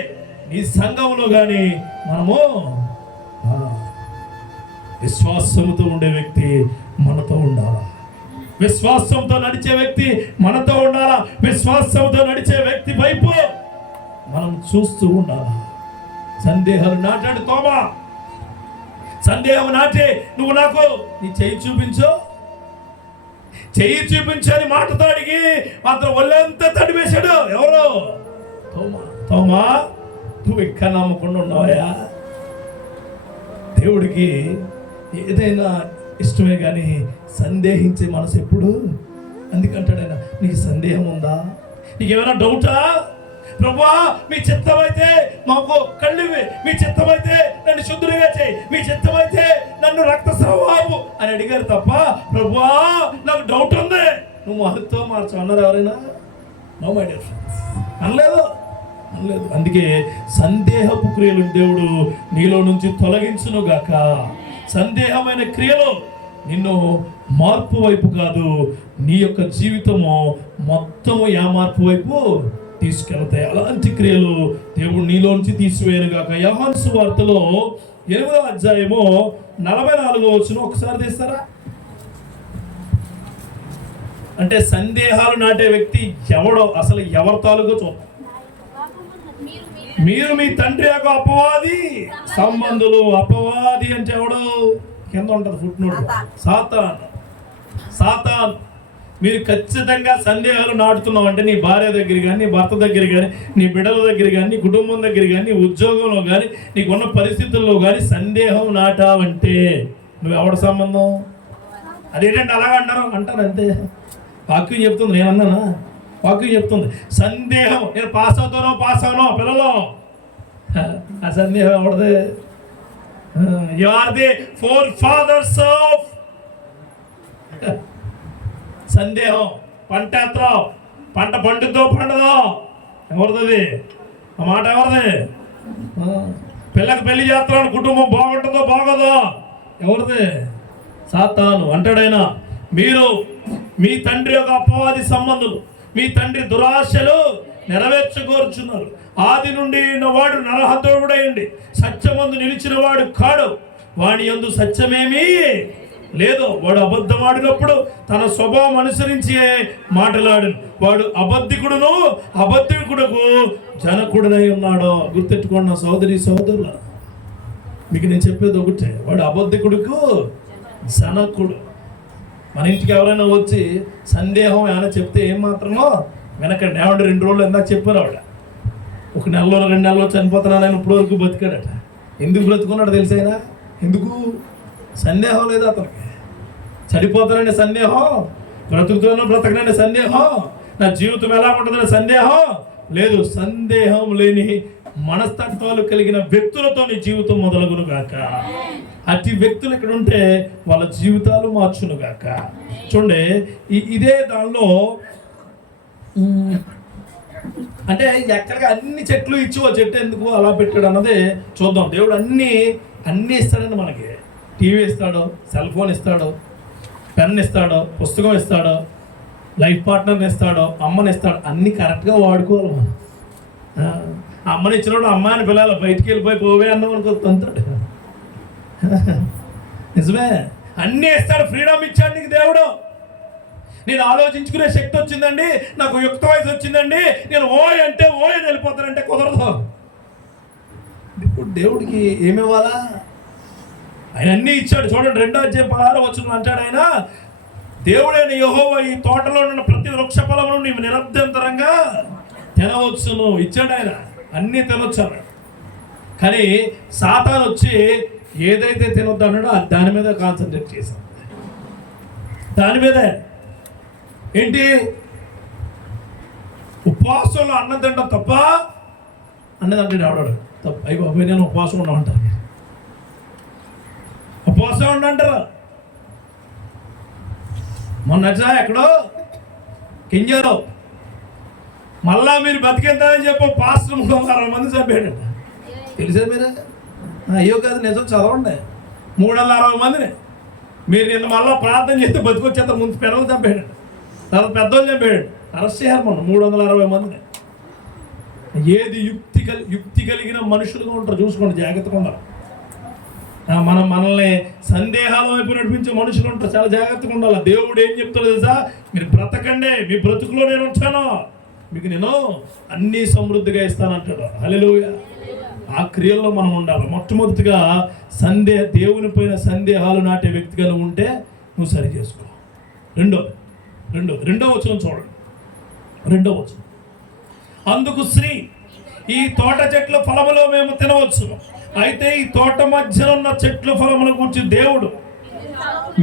నీ సంఘంలో కానీ మనము విశ్వాసంతో ఉండే వ్యక్తి మనతో ఉండాలా. విశ్వాసంతో నడిచే వ్యక్తి మనతో ఉండాలా. విశ్వాసంతో నడిచే వ్యక్తి వైపు మనం చూస్తూ ఉండాలా. సందేహాలు నాటాడు తోమా, సందేహం నాటే నువ్వు నాకు నీ చేయి చూపించు, చెయ్యి చూపించని మాటతో అడిగి మాత్రం ఒళ్ళంతా తడివేశాడు. ఎవరు? తోమా, నువ్వు ఇంకా నమ్మకుండా ఉన్నావా? దేవుడికి ఏదైనా ఇష్టమే కానీ సందేహించే మనసు ఎప్పుడు. అందుకంటాడు ఆయన, నీకు సందేహం ఉందా? నీకేమైనా డౌటా? ప్రభువా, మీ చిత్తమైతే మాకు కళ్ళివి, మీ చిత్తమైతే నన్ను శుద్ధుడిగా చేయి, మీ చిత్తమైతే నన్ను రక్తస్రావాపు అని అడిగారు తప్ప, ప్రభువా నాకు డౌట్ ఉంది, నువ్వు మహత్వం మార్చు అన్నారు ఎవరైనా? నో మై డియర్ ఫ్రెండ్స్, అనలేదు. అందుకే సందేహపు క్రియలు దేవుడు నీలో నుంచి తొలగించును గాక. సందేహమైన క్రియలు నిన్ను మార్పు వైపు కాదు, నీ యొక్క జీవితము మొత్తము ఆ మార్పు వైపు తీసుకెళ్తాయి. అలాంటి క్రియలు దేవుడు నీలో నుంచి తీసివేయను గాక. యోహాను సువార్తలో 8వ అధ్యాయము 44వ వచనం ఒకసారి తీస్తారా? అంటే సందేహాలు నాటే వ్యక్తి ఎవడో, అసలు ఎవరి తాలూకో చూద్దాం. మీరు మీ తండ్రి యొక్క అపవాది సంబంధులు. అపవాది అంటే ఎవడు? కింద ఉంటుంది ఫుట్ నోట్, సాతాన్. మీరు ఖచ్చితంగా సందేహాలు నాటుతున్నావు అంటే నీ భార్య దగ్గర కానీ, నీ భర్త దగ్గర కానీ, నీ బిడ్డల దగ్గర కానీ, నీ కుటుంబం దగ్గర కానీ, నీ ఉద్యోగంలో కానీ, నీకున్న పరిస్థితుల్లో కానీ సందేహం నాటావంటే నువ్వు ఎవడ సంబంధం? అదేంటంటే అలాగ అంటారు అంతే. వాక్యం చెప్తుంది, నేను అన్నానా? వాక్యం చెప్తుంది సందేహం. నేను పాస్ అవునో పిల్లలు, ఆ సందేహం ఎవడది? You are the four fathers of సందేహం. పంటేత్రం, పంట పండుతో పండదో ఎవరిది? ఆ మాట ఎవరిది? పిల్లకి పెళ్లి చేస్తున్నాడు, కుటుంబం బాగుంటుందో బాగోదో ఎవరిది? సాతాను. అంటాడైనా, మీరు మీ తండ్రి యొక్క అపవాది సంబంధులు, మీ తండ్రి దురాశలు నెరవేర్చుకోరుచున్నారు. ఆది నుండి వాడు నరహంతకుడైండి, సత్యమందు నిలిచిన వాడు కాడు, వాని యందు సత్యమేమీ లేదు. వాడు అబద్ధమాడినప్పుడు తన స్వభావం అనుసరించి మాట్లాడు. వాడు అబద్ధికుడుకు జనకుడునై ఉన్నాడు. గుర్తెట్టుకున్న సోదరి సోదరుల, మీకు నేను చెప్పేది ఒకటే, వాడు అబద్ధికుడుకు జనకుడు. మన ఇంటికి ఎవరైనా వచ్చి సందేహం ఏమైనా చెప్తే ఏం మాత్రమో వెనకండి. ఏమంటే 2 రోజులు ఎందాక చెప్పారు ఆవిడ, 1 నెలలో 2 నెలలో చనిపోతున్నాను ఆయన ఇప్పుడు వరకు బతికాడట. ఎందుకు బ్రతుకున్నాడు తెలిసైనా? ఎందుకు? సందేహం లేదు అతనికి. చనిపోతాననే సందేహం, బ్రతకననే సందేహం, నా జీవితం ఎలా ఉంటుందనే సందేహం లేదు. సందేహం లేని మనస్తత్వాలు కలిగిన వ్యక్తులతో నీ జీవితం మొదలగును గాక. అతి వ్యక్తులు ఇక్కడ ఉంటే వాళ్ళ జీవితాలు మార్చును గాక. చూడండి, ఇదే దానిలో అంటే ఎక్కడికి అన్ని చెట్లు ఇచ్చి ఓ చెట్టు ఎందుకు అలా పెట్టాడు అన్నది చూద్దాం. దేవుడు అన్నీ ఇస్తాడండి మనకి. టీవీ ఇస్తాడు, సెల్ ఫోన్ ఇస్తాడు, పెన్ ఇస్తాడు, పుస్తకం ఇస్తాడు, లైఫ్ పార్ట్నర్ని ఇస్తాడు, అమ్మని ఇస్తాడు. అన్నీ కరెక్ట్గా వాడుకోవాలి మనం. అమ్మని ఇచ్చినప్పుడు అమ్మాయిని పిల్లలు బయటికి వెళ్ళిపోయి పోవే అన్నాం అనుకో తంతాడు. నిజమే, అన్నీ ఇస్తాడు. ఫ్రీడమ్ ఇచ్చాడు నీకు దేవుడు. నేను ఆలోచించుకునే శక్తి వచ్చిందండి, నాకు యుక్త వయసు వచ్చిందండి, నేను ఓయ్ అంటే ఓయ్ అని వెళ్ళిపోతానంటే కుదరదు. ఇప్పుడు దేవుడికి ఏమి ఇవ్వాలా? ఆయన అన్నీ ఇచ్చాడు. చూడండి 2వ అధ్యాయం 16వ వచనం అంటాడు ఆయన, దేవుడైన యెహోవా ఈ తోటలో ఉన్న ప్రతి వృక్ష ఫలమును నీవు నిరభ్యంతరంగా తినవచ్చును. ఇచ్చాడు ఆయన, అన్నీ తినొచ్చు అన్నాడు. కానీ సాతాను వచ్చి ఏదైతే తినొద్దు అన్నాడో దాని మీద కాన్సన్ట్రేట్ చేశాను. దాని మీదే ఏంటి? ఉపవాసంలో అన్నం తింటాం తప్ప అన్నది అంటే ఆవిడాడు తప్ప. అయ్యి బాబాయ్ నేను ఉపవాసం ఉన్నా అంటారు. ఉపవాసం ఉండంటారు. మొన్న ఎక్కడో కింజారో మళ్ళా మీరు బతికేద్దామని చెప్పి పాస్టర్ 360 మంది చంపాడు. తెలిసా మీరు? అయ్యో కాదు, నిజం చదవండి. 360 మందిని మీరు నిన్న మళ్ళీ ప్రార్థన చేస్తే బతికొచ్చేత ముందు పిల్లలు చంపాడు, తర్వాత పెద్దోళ్ళు చంపాడు. అరెస్ట్ చేయాలి మనం 360 మందిని. ఏది యుక్తి కలిగిన మనుషులుగా ఉంటారు చూసుకోండి, జాగ్రత్తగా ఉండాలి. మనల్ని సందేహాల వైపు నడిపించే మనుషులు ఉంటారు, చాలా జాగ్రత్తగా ఉండాలి. దేవుడు ఏం చెప్తాడో తెలుసా? మీరు బ్రతకండి, మీ బ్రతుకులో నేను ఉంటాను, మీకు నేను అన్నీ సమృద్ధిగా ఇస్తానంటాడు. హల్లెలూయా. ఆ క్రియల్లో మనం ఉండాలి. మొట్టమొదటిగా దేవుని పైన సందేహాలు నాటే వ్యక్తిగా నువ్వు ఉంటే నువ్వు సరి చేసుకో. రెండోది రెండో వచనం చూడండి. రెండో వచనం, అందుకు స్త్రీ, ఈ తోట చెట్ల ఫలములో మేము తినవచ్చు, అయితే ఈ తోట మధ్యలో ఉన్న చెట్ల ఫలముల గురించి దేవుడు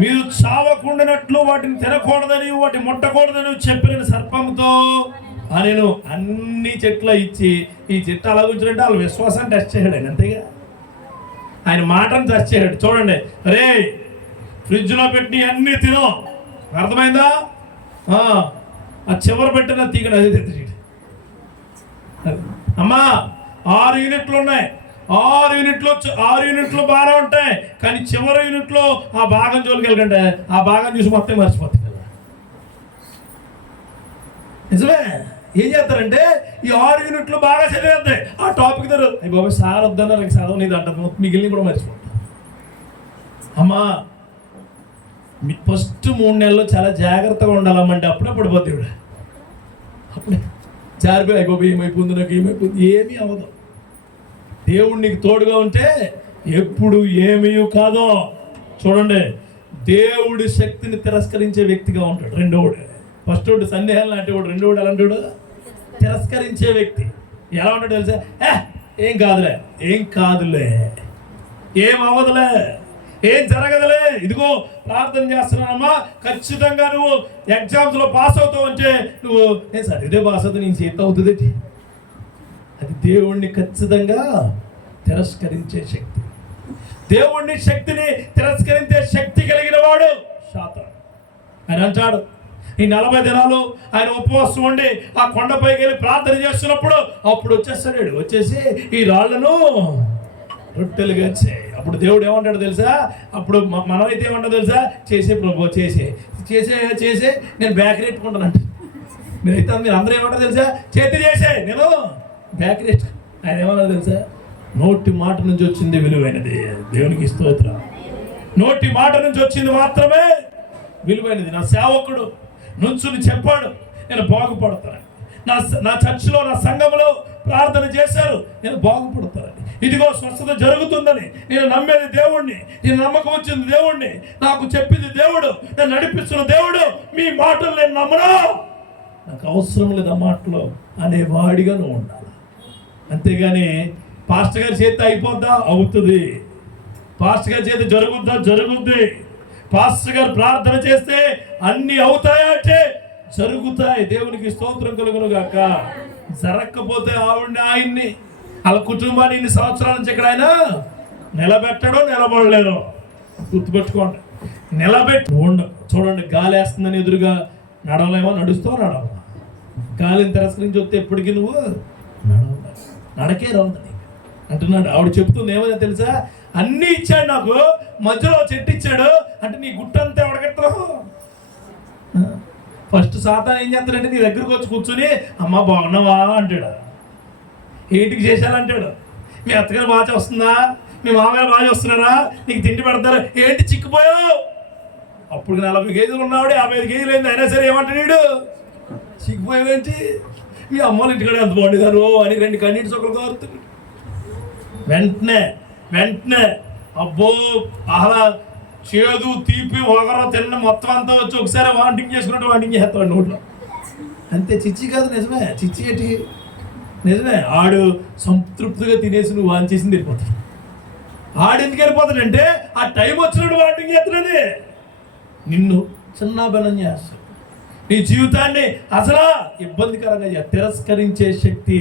మీరు చావకుండానట్లు వాటిని తినకూడదని వాటి ముట్టకూడదని చెప్పిన సర్పంతో నేను అన్ని చెట్లు ఇచ్చి ఈ చెట్టు అలా ఉంచారంటే వాళ్ళ విశ్వాసాన్ని టెస్ట్ చేశాడు ఆయన. అంతేగా, ఆయన మాటను టెస్ట్ చేశాడు. చూడండి, రే ఫ్రిడ్జ్లో పెట్టి అన్నీ తిను, అర్థమైందా? ఆ చివరి పెట్టిన తీగడు అదే తెచ్చి, అమ్మా 6 యూనిట్లు ఉన్నాయి, 6 యూనిట్లు బాగానే ఉంటాయి, కానీ చివరి యూనిట్లో ఆ భాగం జోలికి వెళ్ళకంటే ఆ భాగం చూసి మొత్తం మర్చిపోతుంది కదా. నిజమే. ఏం చేస్తారంటే ఈ 6 యూనిట్లు బాగా చదివేస్తాయి, ఆ టాపిక్ దగ్గర అయ్యి బాబు సార్ వద్దన్నారు చదవనిది అంటారు, మిగిలిన కూడా మర్చిపోతారు. అమ్మా మీ ఫస్ట్ 3 నెలల్లో చాలా జాగ్రత్తగా ఉండాలమ్మంటే అప్పుడే పడిపోద్ది ఇవిడ, అప్పుడే జారిపోయి అయ్యి బాబు ఏమైపోతుంది, నాకు ఏమైపోతుంది, ఏమీ అవ్వదు. దేవుడు నీకు తోడుగా ఉంటే ఎప్పుడు ఏమీ కాదో. చూడండి, దేవుడి శక్తిని తిరస్కరించే వ్యక్తిగా ఉంటాడు రెండోడు. ఫస్ట్ వాడు సందేహాలు లాంటి వాడు, రెండోడు అలాంటి తిరస్కరించే వ్యక్తి. ఎలా ఉంటాడు తెలుసా? ఏం కాదులే, ఏం అవ్వదులే, ఏం జరగదులే, ఇదిగో ప్రార్థన చేస్తున్నానమ్మా ఖచ్చితంగా నువ్వు ఎగ్జామ్స్లో పాస్ అవుతావు అంటే నువ్వు నేను చదివితే పాస్ అవుతావు, నేను చేతి అవుతుంది. అది దేవుణ్ణి ఖచ్చితంగా తిరస్కరించే శక్తి. దేవుణ్ణి శక్తిని తిరస్కరించే శక్తి కలిగిన వాడు సాతాను. ఆయన అంటాడు, ఈ 40 దినాలు ఆయన ఉపవాసం ఉండి ఆ కొండపైకి వెళ్ళి ప్రార్థన చేస్తున్నప్పుడు అప్పుడు వచ్చేసి ఈ రాళ్లను రొట్టెలుగా వచ్చాయి. అప్పుడు దేవుడు ఏమంటాడు తెలుసా? అప్పుడు మనమైతే ఏమంటాడు తెలుసా? చేసే ప్రభు చేసే నేను బేకరీ ఎట్టుకుంటానంట. మీరు అందరూ ఏమంటారు తెలుసా? చేతి చేసే నేను బేకరీ. ఆయన ఏమన్నా తెలుసా? నోటి మాట నుంచి వచ్చింది విలువైనది. దేవునికి స్తోత్రం. నోటి మాట నుంచి వచ్చింది మాత్రమే విలువైనది. నా సేవకుడు నుంచుని చెప్పాడు, నేను బాగుపడతాను. నా చర్చిలో నా సంఘంలో ప్రార్థన చేశారు, నేను బాగుపడతాను. ఇదిగో స్వస్థత జరుగుతుందని నేను నమ్మేది దేవుణ్ణి, నేను నమ్మకం వచ్చింది దేవుణ్ణి, నాకు చెప్పింది దేవుడు, నేను నడిపిస్తున్న దేవుడు. మీ మాటలు నేను నమ్మను, నాకు అవసరం లేదు ఆ మాటలు అనేవాడిగా నువ్వు ఉండాలి. అంతేగాని పాస్టర్ గారి చేతి అయిపోద్దా? అవుతుంది. పాస్టర్ గారి చేతి జరుగుద్ది. పాస్టర్ గారు ప్రార్థన చేస్తే అన్ని అవుతాయా అంటే జరుగుతాయి. దేవునికి స్తోత్రం కలుగును గాక. జరగకపోతే ఆయన్ని వాళ్ళ కుటుంబాన్ని ఇన్ని సంవత్సరాల నుంచి ఇక్కడ ఆయన నిలబడలేరు. గుర్తుపెట్టుకోండి, చూడండి, గాలి వేస్తుందని ఎదురుగా నడవలేమో, నడుస్తావు నడవ. గాలిని తిరస్కరించి వస్తే ఎప్పటికీ నువ్వు నడకే రాదు అంటున్నాడు. ఆవిడ చెప్తుంది ఏమైనా తెలుసా? అన్నీ ఇచ్చాడు నాకు, మధ్యలో చెట్టు ఇచ్చాడు అంటే నీ గుట్టంతా ఎవడగట్టరు. ఫస్ట్ సాతాను ఏం చేస్తాడంటే నీ దగ్గరకు వచ్చి కూర్చుని అమ్మ బాగున్నావా అంటాడు. ఏంటికి చేశానంటాడు. మీ అత్తగారు బాగా చేస్తుందా, మీ మామగారు బాగా చేస్తున్నారా, నీకు తిండి పెడతారు, ఏంటి చిక్కిపోయావు. అప్పుడు 40 కేజీలు ఉన్నాడు, 55 కేజీలు అయింది, అయినా సరే ఏమంటాడు? చిక్కిపోయావేంటి, మీ అమ్మలు ఇంటికాడ ఎంత బాగుండేదారు అని 2 కన్నీటి చొక్కలు కారుతున్నాడు. వెంటనే అబ్బో ఆహ్లా చేదు తీపి ఒకరో తిన్న మొత్తం అంతా వచ్చి ఒకసారి వాంటింగ్ చేసుకున్నట్టు వాంటింగ్ చేస్తాడు నోట్లో. అంతే. చిచ్చి కాదు, నిజమే. చిచ్చి ఏంటి? నిజమే. ఆడు సంతృప్తిగా తినేసి నువ్వు వాన్ చేసింది వెళ్ళిపోతాడు. ఆడు ఎందుకు వెళ్ళిపోతాడంటే ఆ టైం వచ్చినప్పుడు వాంటింగ్ చేస్తున్నాడు. నిన్ను చిన్నాబలం చేస్తాడు. నీ జీవితాన్ని అసలు ఇబ్బందికరంగా తిరస్కరించే శక్తి,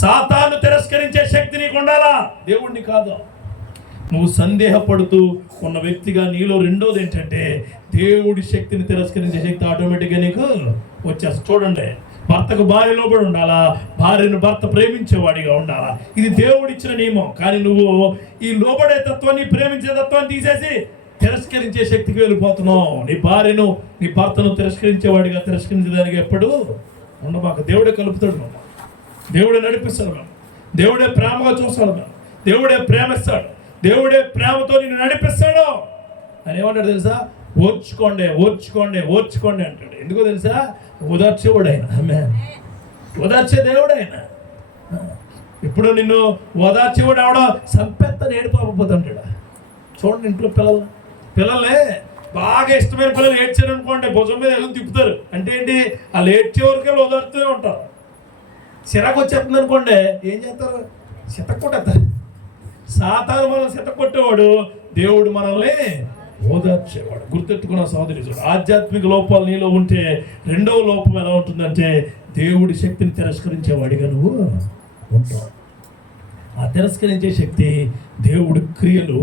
సాతాను తిరస్కరించే శక్తి నీకు ఉండాలా, దేవుణ్ణి కాదు. నువ్వు సందేహపడుతూ ఉన్న వ్యక్తిగా నీలో రెండోది ఏంటంటే దేవుడి శక్తిని తిరస్కరించే శక్తి ఆటోమేటిక్గా నీకు వచ్చేస్తుంది. చూడండి, భర్తకు భార్య లోబడి ఉండాలా, భార్యను భర్త ప్రేమించేవాడిగా ఉండాలా. ఇది దేవుడిచ్చిన నియమం. కానీ నువ్వు ఈ లోబడే తత్వాన్ని, ప్రేమించే తత్వాన్ని తీసేసి తిరస్కరించే శక్తికి వెళ్ళిపోతున్నావు. నీ భార్యను, నీ భర్తను తిరస్కరించేవాడిగా, తిరస్కరించేదానికి ఎప్పుడు ఉండబాక. దేవుడే కలుపుతాడు మనం, దేవుడే నడిపిస్తాడు మనం, దేవుడే ప్రేమగా చూస్తాడు మనం, దేవుడే ప్రేమిస్తాడు, దేవుడే ప్రేమతో నిన్ను నడిపిస్తాడు. అని ఏమంటాడు తెలుసా? ఓర్చుకోండి అంటాడు. ఎందుకో తెలుసా? ఓదార్చేవాడు ఆయన. ఓదార్చే దేవుడు ఆయన. ఇప్పుడు నిన్ను ఓదార్చేవాడు ఎవడో సంపెత్తని ఏడుపాకపోతుంటాడు. చూడండి, ఇంట్లో పిల్లలే బాగా ఇష్టమైన పిల్లలు ఏడ్చారు అనుకోండి, భుజం మీద ఎదురు తిప్పుతారు. అంటే ఏంటి? వాళ్ళు ఏడ్చే వరకే ఓదారుతూనే ఉంటారు. చిరాకు వచ్చేస్తుంది అనుకోండి, ఏం చేస్తారు? చితక్కొట్టేస్తారు. సాతాను మనం చితక్కొట్టేవాడు, దేవుడు మనల్ని ఓదార్చేవాడు. గుర్తెట్టుకున్న సోదరుడు, ఆధ్యాత్మిక లోపాలు నీలో ఉంటే రెండవ లోపం ఎలా ఉంటుందంటే దేవుడి శక్తిని తిరస్కరించేవాడిగా నువ్వు ఉంటావు. ఆ తిరస్కరించే శక్తి దేవుడి క్రియలు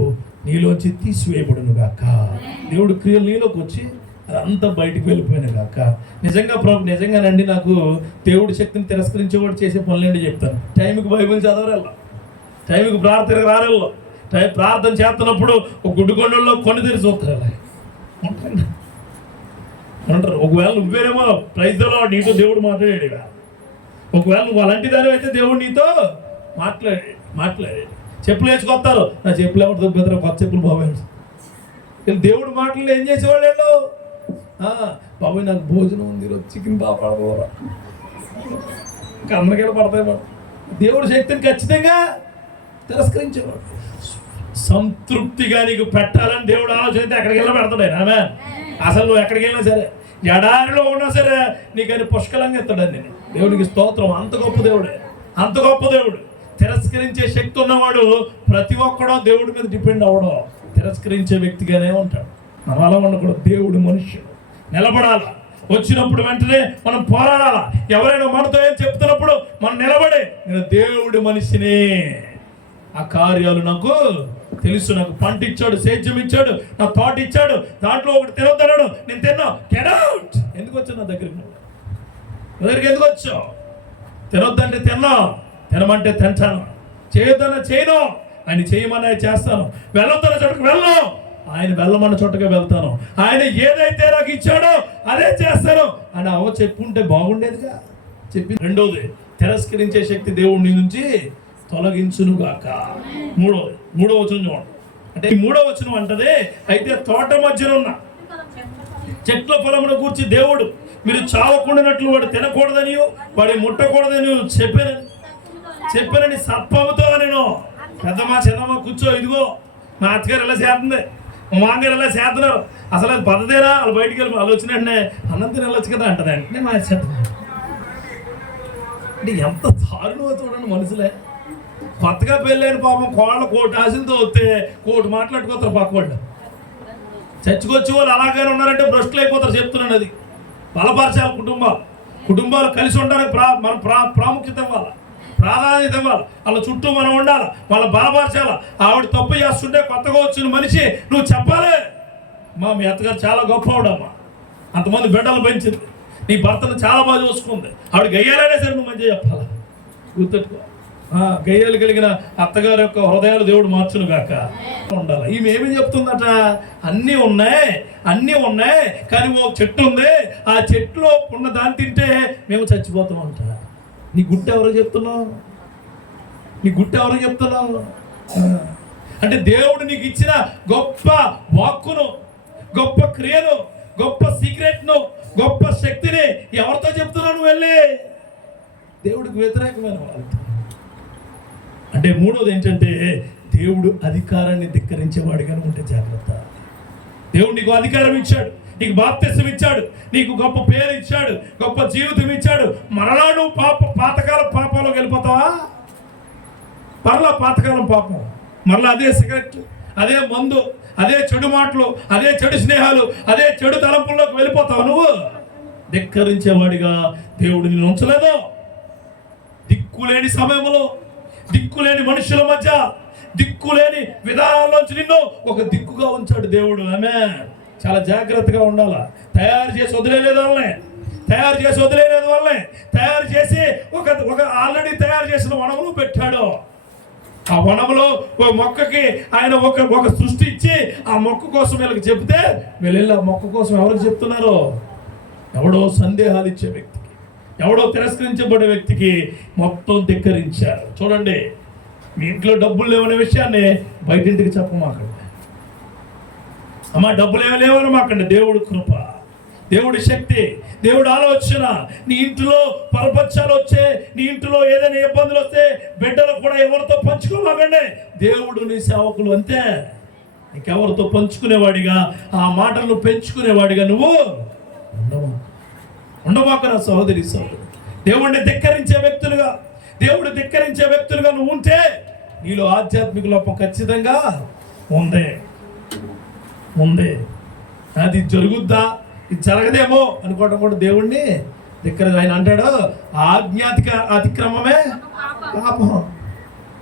నీలోంచి తీసివేయబడును గాక. దేవుడి క్రియలు నీలోకి వచ్చి అదంతా బయటికి వెళ్ళిపోయిన గాక. నిజంగా నిజంగానండి, నాకు దేవుడి శక్తిని తిరస్కరించేవాడు చేసే పనులేంటి చెప్తాను. టైంకి బైబిల్ చదవరెళ్ళ, టైంకి ప్రార్థనకు రారెళ్ళ, ప్రార్థన చేస్తున్నప్పుడు ఒక గుడ్డుకొండల్లో కొన్ని తెరిచి చూస్తారు. అలా అంటారు. ఒకవేళ నువ్వేమో ప్రైజ్లో నీతో దేవుడు మాట్లాడాడు, ఒకవేళ నువ్వు అలాంటి దాని అయితే దేవుడు నీతో మాట్లాడాడు. చెప్పులు వేసుకొస్తారు, నా చెప్పులు ఎవరు దొబ్బెదరా, కొత్త చెప్పులు బాబాయ్. దేవుడు మాటలు ఏం చేసేవాళ్ళు? బాబాయ్ నాకు భోజనం ఉంది, చికెన్ బాగా పడబోరా, ఇంకా అందరికీ పడతాయి. దేవుడి శక్తిని ఖచ్చితంగా తిరస్కరించేవాడు. సంతృప్తిగా నీకు పెట్టాలని దేవుడు ఆలోచన ఎక్కడికి వెళ్ళి పెడతాడు ఆమె. అసలు నువ్వు ఎక్కడికి వెళ్ళినా సరే, ఎడారిలో ఉన్నా సరే నీకని పుష్కలంగా ఎత్తాడని నేను. దేవునికి స్తోత్రం. అంత గొప్ప దేవుడే, అంత గొప్ప దేవుడు. తిరస్కరించే శక్తి ఉన్నవాడు ప్రతి ఒక్కడో దేవుడి మీద డిపెండ్ అవ్వడం, తిరస్కరించే వ్యక్తిగానే ఉంటాడు. మనం అలా ఉండకూడదు. దేవుడు మనుష్యుడు, నిలబడాల. వచ్చినప్పుడు వెంటనే మనం పోరాడాలా. ఎవరైనా మనతో ఏం చెప్తున్నప్పుడు మనం నిలబడే, నేను దేవుడి మనిషిని, ఆ కార్యాలు నాకు తెలుసు, నాకు పంట ఇచ్చాడు, సేద్యం ఇచ్చాడు, నా తోట ఇచ్చాడు, దాంట్లో ఒకటి తినొద్దన్నాడు, నేను తిన్నా. Get out. ఎందుకు వచ్చావు నా దగ్గరికి? ఎందుకు వచ్చావు? తినొద్దంటే తిన్నా, తినమంటే తింటాను, చేయొద్దన్న చేయను, ఆయన చేయమన్నా చేస్తాను, వెళ్ళొద్దన్న చోటుకు వెళ్ళను, ఆయన వెళ్ళమన్న చోటగా వెళ్తాను, ఆయన ఏదైతే నాకు ఇచ్చాడో అదే చేస్తాను అని చెప్పుంటే బాగుండేదిగా. చెప్పి రెండోది, తిరస్కరించే శక్తి దేవుడి నుంచి తొలగించునుగాక. మూడో వచనం చూడండి. అంటే ఈ మూడో వచనం అంటది, అయితే తోట మధ్యన ఉన్న చెట్ల ఫలమును గూర్చి దేవుడు మీరు చావకుండానట్లు వాడు తినకూడదని, వాడి ముట్టకూడదని చెప్పానని సర్పముతో నేను. పెద్దమ్మా చిన్నమ్మ కూర్చో, ఇదిగో మా అత్తగారు ఎలా చేస్తుంది, మా మామగారు ఎలా చేస్తున్నారు, అసలు అది పద్ధతేనా? వాళ్ళు బయటికి వెళ్ళి వాళ్ళు వచ్చినట్టే అన్నం తిని వెళ్ళొచ్చు కదా అంటది. అంటే మా చేద్దాం అంటే ఎంత దారుణమో చూడండి. మనుషులే కొత్తగా పెళ్ళైన పాపం కోళ్ళ కోటి ఆశలతో వస్తే కోటి మాట్లాడుకోతారు. పక్క వాళ్ళు చచ్చికొచ్చి వాళ్ళు అలాగే ఉన్నారంటే భ్రష్టులు అయిపోతారు. చెప్తున్నాను, అది బలపరచాలి. కుటుంబాలు కలిసి ఉండడానికి మన ప్రాముఖ్యత ఇవ్వాలి, ప్రాధాన్యత ఇవ్వాలి. వాళ్ళ చుట్టూ మనం ఉండాలి, వాళ్ళ బలపరచాలి. ఆవిడ తప్పు చేస్తుంటే కొత్తగా వచ్చిన మనిషి నువ్వు చెప్పాలి, మీ అత్తగారు చాలా గొప్పవాడమ్మా, అంతమంది బిడ్డలు పెంచింది, నీ భర్తను చాలా బాగా చూసుకుంది, ఆవిడ గయ్యాలైనా సరే నువ్వు మంచిగా చెప్పాలి. గుర్తెట్టుకో, గయ్యాలు కలిగిన అత్తగారి యొక్క హృదయాలు దేవుడు మార్చును గాక ఉండాలి. ఈమె ఏమి చెప్తుందట? అన్నీ ఉన్నాయి కానీ ఓ చెట్టు ఉంది, ఆ చెట్టులో ఉన్న దాన్ని తింటే మేము చచ్చిపోతాం అంట. నీ గుట్ట ఎవరో చెప్తున్నావు? అంటే దేవుడు నీకు ఇచ్చిన గొప్ప వాక్కును, గొప్ప క్రియను, గొప్ప సీక్రెట్ను, గొప్ప శక్తిని ఎవరితో చెప్తున్నావు నువ్వు? వెళ్ళి దేవుడికి వ్యతిరేకమైన వాళ్ళతో. అంటే మూడోది ఏంటంటే దేవుడు అధికారాన్ని ధిక్కరించేవాడిగా ఉంటే జాగ్రత్త. దేవుడు నీకు అధికారం ఇచ్చాడు, నీకు బాప్తిసం ఇచ్చాడు, నీకు గొప్ప పేరు ఇచ్చాడు, గొప్ప జీవితం ఇచ్చాడు. మరలా నువ్వు పాతకాలం పాపంలోకి వెళ్ళిపోతావా? మరలా పాతకాలం పాపం, మరలా అదే సిగరెట్, అదే మందు, అదే చెడు మాటలు, అదే చెడు స్నేహాలు, అదే చెడు తలంపుల్లోకి వెళ్ళిపోతావు. నువ్వు ధిక్కరించేవాడిగా దేవుడు నిన్ను ఉంచలేదు. దిక్కులేని సమయంలో, దిక్కులేని మనుషుల మధ్య, దిక్కులేని విధానాల్లోంచి నిన్ను ఒక దిక్కుగా ఉంచాడు దేవుడు. ఆమె చాలా జాగ్రత్తగా ఉండాలా. తయారు చేసి వదిలేలేదు వాళ్ళని, తయారు చేసి ఒక ఆల్రెడీ తయారు చేసిన వనమును పెట్టాడు. ఆ వనంలో ఒక మొక్కకి ఆయన ఒక సృష్టి ఇచ్చి ఆ మొక్క కోసం వీళ్ళకి చెప్తే వీళ్ళు ఆ మొక్క కోసం ఎవరికి చెప్తున్నారు? ఎవడో సందేహాలు ఇచ్చే వ్యక్తికి, ఎవడో తిరస్కరించబడే వ్యక్తికి మొత్తం ధిక్కరించారు. చూడండి, మీ ఇంట్లో డబ్బులు లేవనే విషయాన్ని బయటింటికి చెప్పమాకండి. అమ్మా డబ్బులు ఏమీ లేవనమాకండి. దేవుడు కృప, దేవుడి శక్తి, దేవుడు ఆలోచన. నీ ఇంట్లో పరపక్షాలు వచ్చే, నీ ఇంట్లో ఏదైనా ఇబ్బందులు వస్తే బిడ్డలు కూడా ఎవరితో పంచుకోమాకండి. దేవుడు నీ సేవకులు అంతే. నీకెవరితో పంచుకునేవాడిగా, ఆ మాటలను పెంచుకునేవాడిగా నువ్వు ఉండబాకు నా సహోదరి సహోదరు. దేవుడిని ధిక్కరించే వ్యక్తులుగా నువ్వు ఉంటే నీలో ఆధ్యాత్మిక లోపం ఖచ్చితంగా ఉందే. అది జరుగుద్దా, ఇది జరగదేమో అనుకోవడం కూడా దేవుణ్ణి ఆయన అంటాడు, ఆజ్ఞాతిక అతిక్రమమే పాపం.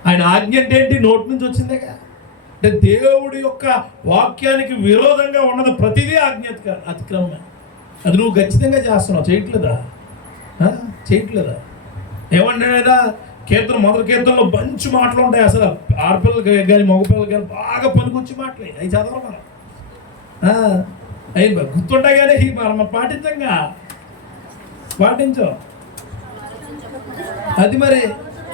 ఆయన ఆజ్ఞ అంటే ఏంటి? నోటి నుంచి వచ్చిందేగా. అంటే దేవుడి యొక్క వాక్యానికి విరోధంగా ఉన్నది ప్రతిదీ ఆజ్ఞాతిక అతిక్రమమే. అది నువ్వు ఖచ్చితంగా చేస్తున్నావు. చేయట్లేదా? ఏమన్నాడైనా మొదటి కీర్తనలో మంచి మాటలు ఉంటాయి. అసలు ఆడపిల్లలకి కానీ మగపిల్లలకి కానీ బాగా పనికొచ్చి మాటలు అవి చదవడం మనం అవి గుర్తుంటాయి. కానీ మనం పాటించాం. అది మరి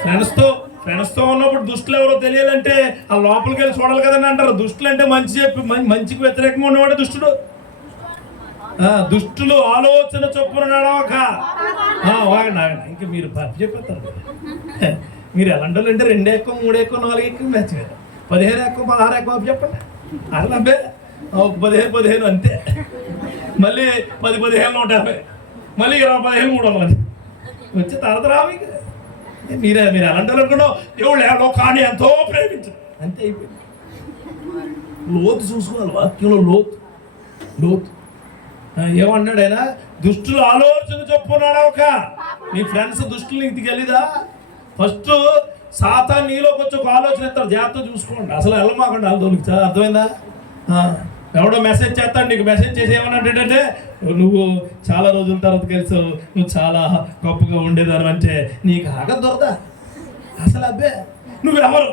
ఫ్రెండ్స్తో ఉన్నప్పుడు దుష్టులు ఎవరో తెలియాలంటే ఆ లోపలికి వెళ్ళి చూడాలి కదని అంటారు. దుష్టులు అంటే మంచికి వ్యతిరేకంగా ఉన్నవాడే దుష్టుడు. దుష్టులు ఆలోచన చొప్పున నడవక ఇంక మీరు చెప్పేస్తారు. మీరు ఎలాంటి వాళ్ళు అంటే 2 ఎక్కువ 3 ఎక్కువ 4 ఎక్కువ మ్యాచ్ కదా, 15 ఎక్కువ 16 ఎక్కువ చెప్పండి. అలా 15 అంతే. మళ్ళీ 10-15 150, మళ్ళీ 20-15 300 వచ్చి తర్వాత రావి. మీరు ఎలాంటి వాళ్ళు అనుకున్నావు? దేవుడు లోకాన్ని ఎంతో ప్రేమించారు, అంతే అయిపోయింది. లోతు చూసుకోవాలి, వాక్యంలో లోతు ఏమన్నాడు ఆయన? దుష్టులు ఆలోచన చొప్పున ఒక నీ ఫ్రెండ్స్ దుష్టులు ఇంటికి వెళ్ళిదా? ఫస్ట్ సాతాను నీలోకి వచ్చి ఒక ఆలోచన ఇస్తారు, జాగ్రత్త చూసుకోండి. అసలు వెళ్ళమాకండి వాళ్ళకి. అర్థమైందా? ఎవడో మెసేజ్ చేస్తాడు, నీకు మెసేజ్ చేసి ఏమన్నాడంటే, నువ్వు చాలా రోజుల తర్వాత కలిసావు, నువ్వు చాలా గొప్పగా ఉండేదాన్ని అంటే నీకు ఆగ దొరదా? అసలు అబ్బే నువ్వెవరు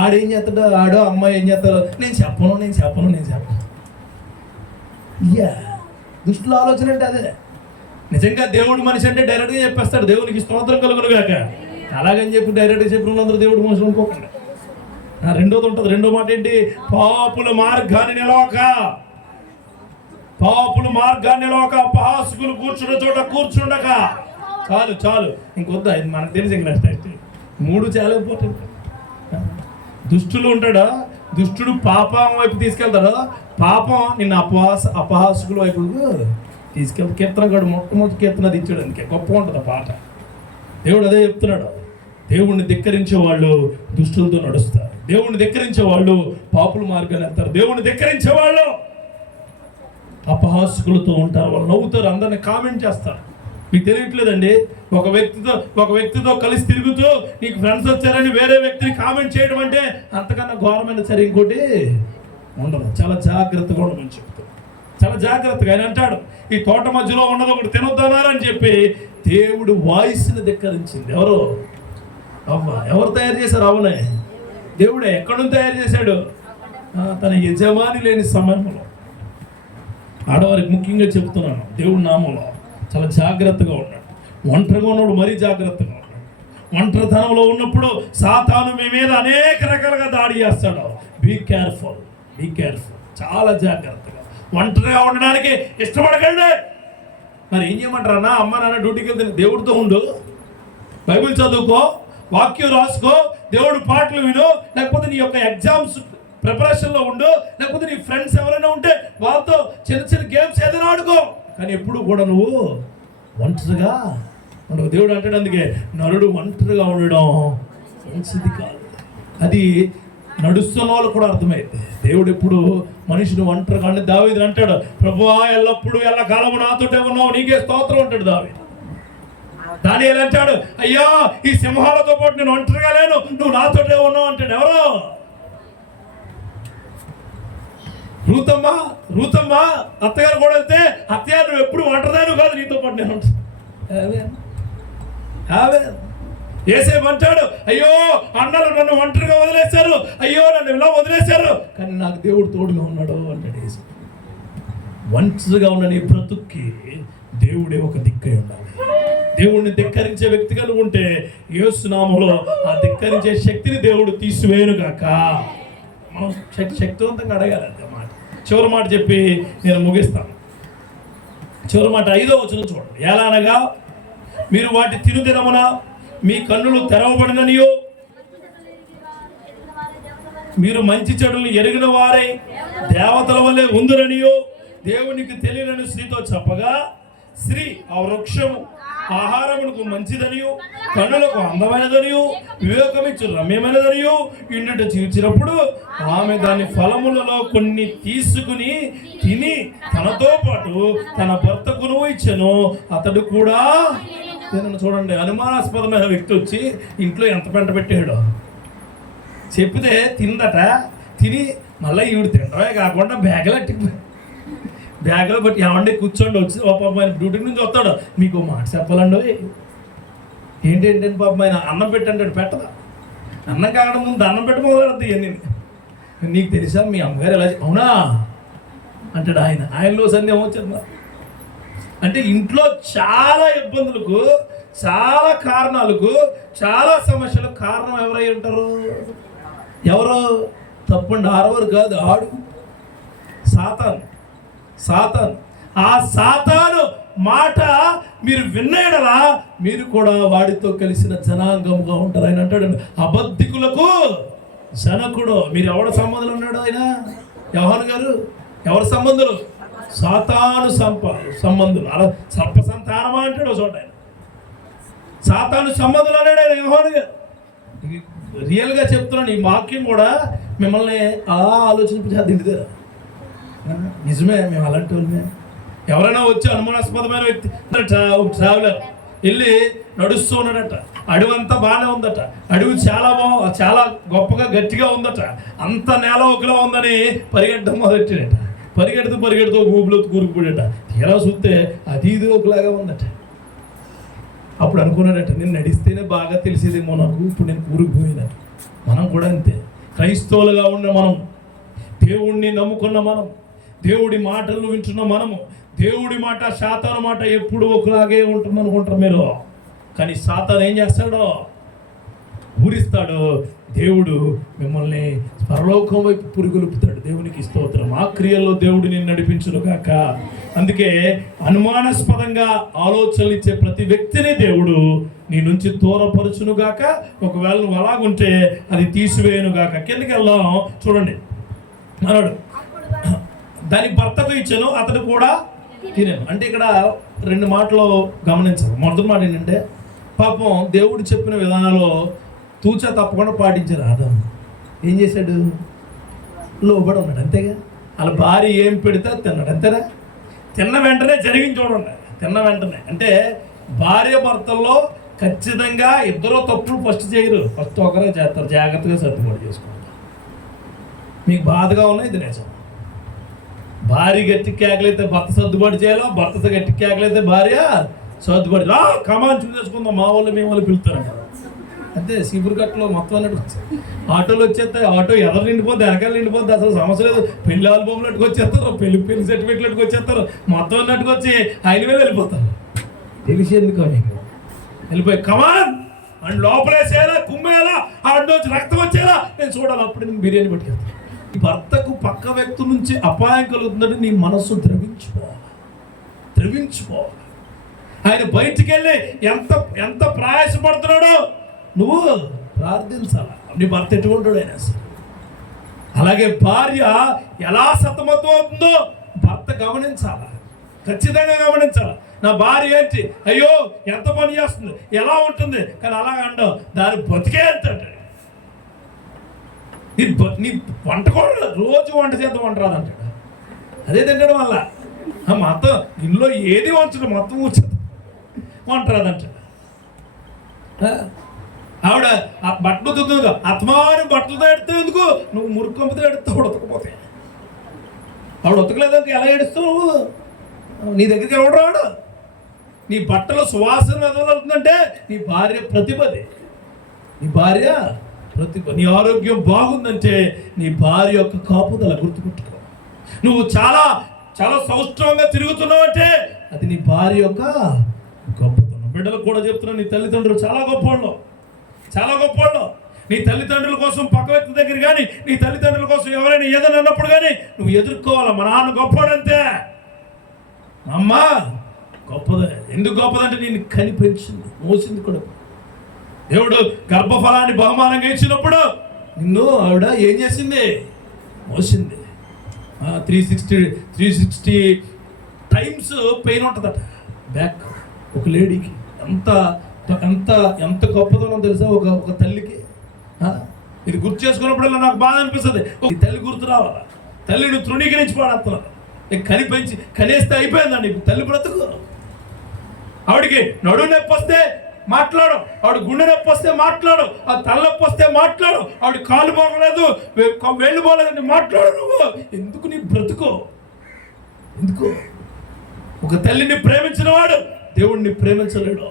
ఆడేం చేస్తాడో, ఆడో అమ్మాయి ఏం చేస్తాడో నేను చెప్పను. దుష్టుల ఆలోచన అంటే అదే. నిజంగా దేవుడు మనిషి అంటే డైరెక్ట్గా చెప్పేస్తాడు, దేవునికి స్తోత్రం కలుగును గాక. అలాగని చెప్పి డైరెక్ట్గా చెప్పిన వాళ్ళందరూ దేవుడు మనుషులు అనుకోకండి. రెండోది ఉంటుంది. రెండో మాట ఏంటి? పాపుల మార్గాన్ని నిలవక అపహాసకులు కూర్చున్న చోట కూర్చుండక. చాలు ఇంకొద్దా, ఇది మనకు తెలిసి నెక్స్ట్ 3 చాలా ఇంపార్టెంట్. దుష్టులు ఉంటాడా? దుష్టుడు పాపం వైపు తీసుకెళ్తాడు. పాపం నిన్ను అపహాసకుల వైపు తీసుకెళ్తా. కీర్తన గడు మొట్టమొదటి కీర్తన అది ఇచ్చాడు, అందుకే గొప్పగా ఉంటుంది ఆ పాట. దేవుడు అదే చెప్తున్నాడు. దేవుణ్ణి ధిక్కరించే వాళ్ళు దుష్టులతో నడుస్తారు. దేవుణ్ణి ధిక్కరించే వాళ్ళు పాపుల మార్గాన్ని వెళ్తారు. దేవుణ్ణి ధిక్కరించే వాళ్ళు అపహాసకులతో ఉంటారు. వాళ్ళు నవ్వుతారు, అందరిని కామెంట్ చేస్తారు. మీకు తెలియట్లేదండి, ఒక వ్యక్తితో కలిసి తిరుగుతూ నీకు ఫ్రెండ్స్ వచ్చారని వేరే వ్యక్తిని కామెంట్ చేయడం అంటే అంతకన్నా ఘోరమైన సరే ఇంకోటి ఉండదు. చాలా జాగ్రత్తగా ఉండమని చెప్తాడు. చాలా జాగ్రత్తగా ఆయన అంటాడు, ఈ తోట మధ్యలో ఉన్నది ఒకటి తినొద్దన్నారని చెప్పి దేవుడు వాయిస్ని ధిక్కరించింది. ఎవరు తయారు చేశారు? అవునే దేవుడే. ఎక్కడి నుంచి తయారు చేశాడు? తన యజమాని లేని సమయంలో. ఆడవారికి ముఖ్యంగా చెప్తున్నాను, దేవుడి నామంలో చాలా జాగ్రత్తగా ఉన్నాడు. ఒంటరిగా ఉన్నప్పుడు మరీ జాగ్రత్తగా ఉన్నాడు. ఒంటరితనంలో ఉన్నప్పుడు సాతాను మీ మీద అనేక రకాలుగా దాడి చేస్తాడు. Be careful. చాలా జాగ్రత్తగా. ఒంటరిగా ఉండడానికి ఇష్టపడకండి. మరి ఏం చేయమంటారన్నా? అమ్మ నాన్న డ్యూటీకి వెళ్తే దేవుడితో ఉండు, బైబిల్ చదువుకో, వాక్యం రాసుకో, దేవుడు పాటలు విను, లేకపోతే నీ యొక్క ఎగ్జామ్స్ ప్రిపరేషన్లో ఉండు, లేకపోతే నీ ఫ్రెండ్స్ ఎవరైనా ఉంటే వాళ్ళతో చిన్న గేమ్స్ ఏదైనా ఆడుకో. కానీ ఎప్పుడు కూడా నువ్వు ఒంటరిగా ఉండవు. దేవుడు అంటాడు, అందుకే నరుడు ఒంటరిగా ఉండడం మంచిది కాదు. అది నడుస్తున్న వాళ్ళు కూడా అర్థమైంది. దేవుడు ఎప్పుడు మనిషిని ఒంటరిగా అంటే దావీదు అంటాడు, ప్రభువా ఎల్లప్పుడూ ఎల్లకాలము నాతోటే ఉన్నావు, నీకే స్తోత్రం అంటాడు దావీదు. దానియేలు అంటాడు, అయ్యా ఈ సింహాలతో పాటు నేను ఒంటరిగా లేను, నువ్వు నాతోటే ఉన్నావు అంటాడు. ఎవరు? రూతమ్మ అత్తగారు కూడా వెళ్తే, అత్తయ్య నువ్వు ఎప్పుడు ఒంటరిదాను కాదు, నీతో పాటు నేను ఉంటాను. ఏసేపు అంటాడు, అయ్యో అన్నలు నన్ను ఒంటరిగా వదిలేశారు, అయ్యో నన్ను ఇలా వదిలేశారు, కానీ నాకు దేవుడు తోడుగా ఉన్నాడు అంటాడు ఏసేపు. ఒంటరిగా ఉన్న నీ బ్రతుక్కి దేవుడే ఒక దిక్కై ఉండాలి. దేవుడిని ధిక్కరించే వ్యక్తిగా నువ్వు ఉంటే యేసు నామములో ఆ ధిక్కరించే శక్తిని దేవుడు తీసివేయునుగాక. మనం శక్తివంతంగా అడగాలి అంతే మాట. చివరి మాట చెప్పి నేను ముగిస్తాను. చివరి మాట 5వ వచనం చూడండి. ఎలా అనగా మీరు వాటి తినుదినమున మీ కన్నులు తెరవబడిననియో మీరు మంచి చెడులు ఎరిగిన వారై దేవతల వలె ఉందరనియో దేవునికి తెలియని స్త్రీతో చెప్పగా, స్త్రీ ఆ వృక్షము ఆహారమునకు మంచిదనియు కన్నులకు అందమైనదనియు వివేకమిచ్చు రమ్యమైనదనియు ఇంట చూచినప్పుడు ఆమె దాని ఫలములలో కొన్ని తీసుకుని తిని తనతో పాటు తన భర్తకును ఇచ్చెను, అతడు కూడా తినను. చూడండి, అనుమానాస్పదమైన వ్యక్తి వచ్చి ఇంట్లో ఎంత పెంట పెట్టాడో చెప్పితే తిందట. తిని మళ్ళీ ఈవిడ తినడమే కాకుండా బ్యాగ్లో బట్టి ఏమంటే కూర్చోండి, వచ్చి పాపం ఆయన డ్యూటీ నుంచి వస్తాడు, మీకు మాట చెప్పాలండి ఏంటంటే పాపం ఆయన అన్నం పెట్టంటాడు, పెట్టదా. అన్నం కావడం ముందు అన్నం పెట్టమోదలద్దు ఇవన్నీ. నీకు తెలుసా మీ అమ్మగారు ఎలా అవునా అంటాడు ఆయనలో సందేహం వచ్చిందా. అంటే ఇంట్లో చాలా ఇబ్బందులకు, చాలా కారణాలకు, చాలా సమస్యలకు కారణం ఎవరై ఉంటారు? ఎవరు? తప్పండి, ఆరవరు కాదు, ఆడు సాతాను. ఆ సాతాను మాట మీరు వినేయడలా మీరు కూడా వాడితో కలిసిన జనాంగంగా ఉంటారు. ఆయన అంటాడు, అబద్ధికులకు జనకుడు. మీరు ఎవడ సంబంధులు ఉన్నాడు ఆయన? యోహాను గారు ఎవరి సంబంధులు? సాతాను సంబంధులు. అలా సర్ప సంతానమా అంటాడు ఒక చోట ఆయన. సాతాను సంబంధులు అన్నాడు ఆయన యోహాను గారు. రియల్గా చెప్తున్నాను, ఈ వాక్యం కూడా మిమ్మల్ని అలా ఆలోచించారు. దిండుతారా? నిజమే, మేము అలాంటి వాళ్ళమే. ఎవరైనా వచ్చి అనుమానాస్పదమైన వ్యక్తి ట్రావెలర్ వెళ్ళి నడుస్తూ ఉన్నాడట, అడవి అంతా బాగానే ఉందట, అడవి చాలా గొప్పగా గట్టిగా ఉందట, అంత నేల ఒకలా ఉందని పరిగెట్టడం మొదలెట్టాడట. పరిగెడుతూ ఊపిలో కూరుకుపోయాడట. తీరా చూస్తే అది ఇది ఒకలాగా ఉందట. అప్పుడు అనుకున్నాడట, నేను నడిస్తేనే బాగా తెలిసేదేమో నాకు, ఇప్పుడు నేను కూరుకుపోయినట. మనం కూడా అంతే, క్రైస్తవులుగా ఉన్న మనం, దేవుణ్ణి నమ్ముకున్న మనం, దేవుడి మాటలు వింటున్న మనము, దేవుడి మాట సాతాను మాట ఎప్పుడు ఒకలాగే ఉంటుంది అనుకుంటారు మీరు. కానీ సాతాను ఏం చేస్తాడో ఊరిస్తాడు. దేవుడు మిమ్మల్ని పరలోకం వైపు పురుగులుపుతాడు. దేవునికి స్తోత్రం. ఆ క్రియల్లో దేవుడు నిన్ను నడిపించును గాక. అందుకే అనుమానాస్పదంగా ఆలోచనలు ఇచ్చే ప్రతి వ్యక్తిని దేవుడు నీ నుంచి దూరపరచును గాక. ఒకవేళ నువ్వు అలాగుంటే అది తీసివేయను గాక. కిందకి వెళ్దాం, చూడండి. అన్నాడు, దానికి భర్తకు ఇచ్చాను, అతడు కూడా తినేను. అంటే ఇక్కడ రెండు మాటలు గమనించాలి. మొదటి మాట ఏంటంటే, పాపం దేవుడు చెప్పిన విధానాల్లో తూచా తప్పకుండా పాటించారు ఆదాము. ఏం చేశాడు? లోబడి ఉన్నాడు, అంతేగా. వాళ్ళ భార్య ఏం పెడితే తిన్నాడు, అంతేనా? తిన్న వెంటనే జరిగింది చూడండి. తిన్న వెంటనే అంటే భార్య భర్తల్లో ఖచ్చితంగా ఇద్దరు తప్పులు ఫస్ట్ చేయరు, ఫస్ట్ ఒకరే చేస్తారు. జాగ్రత్తగా సర్దుబాటు చేసుకుంటారు. మీకు బాధగా ఉన్నాయి, ఇది నిజం. భార్య గట్టి కేకలైతే భర్త సర్దుబాటు చేయాలో, భర్త గట్టి కేకలైతే భార్య సర్దుబాటు. కమాన్ చూసేసుకుందాం, మా వాళ్ళు మేము వాళ్ళు పిలుస్తారంట. అంతే, సీపురు కట్టలో మొత్తం అన్నట్టు ఆటోలు వచ్చేస్తాయి. ఆటో ఎదరు నిండిపోద్ది, వెనకాల నిండిపోద్ది, అసలు సమస్య లేదు. పెళ్లి ఆల్బమ్లు అట్టుకు వచ్చేస్తారు, పెళ్లి సర్టిఫికెట్లు అట్టుకు వచ్చేస్తారు, మొత్తం అన్నట్టుకు వచ్చి ఆయన మీద వెళ్ళిపోతారు. తెలిసి ఎందుకు వెళ్ళిపోయి కమాన్ అండ్ లోపలేసేలా, కుమ్మేలా, ఆడోంచి రక్తం వచ్చేలా నేను చూడాలి, అప్పుడు నేను బిర్యానీ పట్టుకెళ్తాను. భర్తకు పక్క వ్యక్తి నుంచి అపాయం కలుగుతుందంటే నీ మనస్సు ద్రవించుకోవాలి. ఆయన బయటికి వెళ్ళి ఎంత ప్రయాసపడుతున్నాడో నువ్వు ప్రార్థించాలి. నీ భర్త ఎట్టుకుంటాడు ఆయన. అలాగే భార్య ఎలా సతమతం అవుతుందో భర్త గమనించాలి, ఖచ్చితంగా గమనించాలి. నా భార్య ఏంటి, అయ్యో ఎంత పని చేస్తుంది, ఎలా ఉంటుంది, కానీ అలాగ అండవు దాని బతికే అంటాడు. నీ వంట కూడా రోజు వంట చేద్దాం, వంట రాదంటాడు. అదే తింటాడు. మళ్ళా మొత్తం ఇంట్లో ఏది వంచడం మొత్తం కూర్చోదు, వంట రాదంటాడు. ఆవిడ బట్టలు ఉతుకుతుందిగా, అత్మాని బట్టలతో ఎడుతావు ఎందుకు, నువ్వు మురుకొంపతో ఎడుతావు ఉతకపోతే. ఆవిడ ఉతకలేదంటే ఎలా ఏడుస్తావు నువ్వు? నీ దగ్గరికి ఎవడు రాడు. నీ బట్టలో సువాసన వెదవుతుందంటే నీ భార్య ప్రతిభది, నీ భార్య ప్రతిభ. నీ ఆరోగ్యం బాగుందంటే నీ భార్య యొక్క కాపుదల గుర్తుపెట్టుకో. నువ్వు చాలా చాలా సౌష్ఠవంగా తిరుగుతున్నావంటే అది నీ భార్య యొక్క గొప్పతనం. బిడ్డలకు కూడా చెప్తున్నా, నీ తల్లిదండ్రులు చాలా గొప్పవాళ్ళు, చాలా గొప్పవాళ్ళు. నీ తల్లిదండ్రుల కోసం పక్క వ్యక్తి దగ్గర కానీ, నీ తల్లిదండ్రుల కోసం ఎవరైనా ఏదైనా అన్నప్పుడు కానీ నువ్వు ఎదుర్కోవాలి. మా నాన్న గొప్పవాడంతే, మా అమ్మ గొప్పదే. ఎందుకు గొప్పదంటే నేను కనిపించింది, మోసింది కూడా. దేవుడు గర్భఫలాన్ని బహుమానంగా ఇచ్చినప్పుడు నిన్ను ఆవిడ ఏం చేసింది? మోసింది. 360 టైమ్స్ పెయిన్ ఉంటుందట బ్యాక్. ఒక లేడీకి ఎంత ఎంత ఎంత గొప్పదనం తెలుసా ఒక తల్లికి. ఇది గుర్తు చేసుకున్నప్పుడల్లా నాకు బాధ అనిపిస్తుంది. ఈ తల్లి గుర్తు రావాలా? తల్లిని తృణీకరించి పాడేస్తున్నారు. కనేస్తే అయిపోయిందండి తల్లి బ్రతుకు. ఆవిడికి నడుము నొప్పి వస్తే మాట్లాడు, ఆవిడ గుండె నొప్పి వస్తే మాట్లాడు, ఆ తలనొప్పి వస్తే మాట్లాడు, ఆవిడ కాలు పోగలేదు, వేళ్ళు పోలేదండి మాట్లాడు. నువ్వు ఎందుకు నీ బ్రతుకు? ఎందుకు? ఒక తల్లిని ప్రేమించిన వాడు దేవుడిని ప్రేమించలేడు.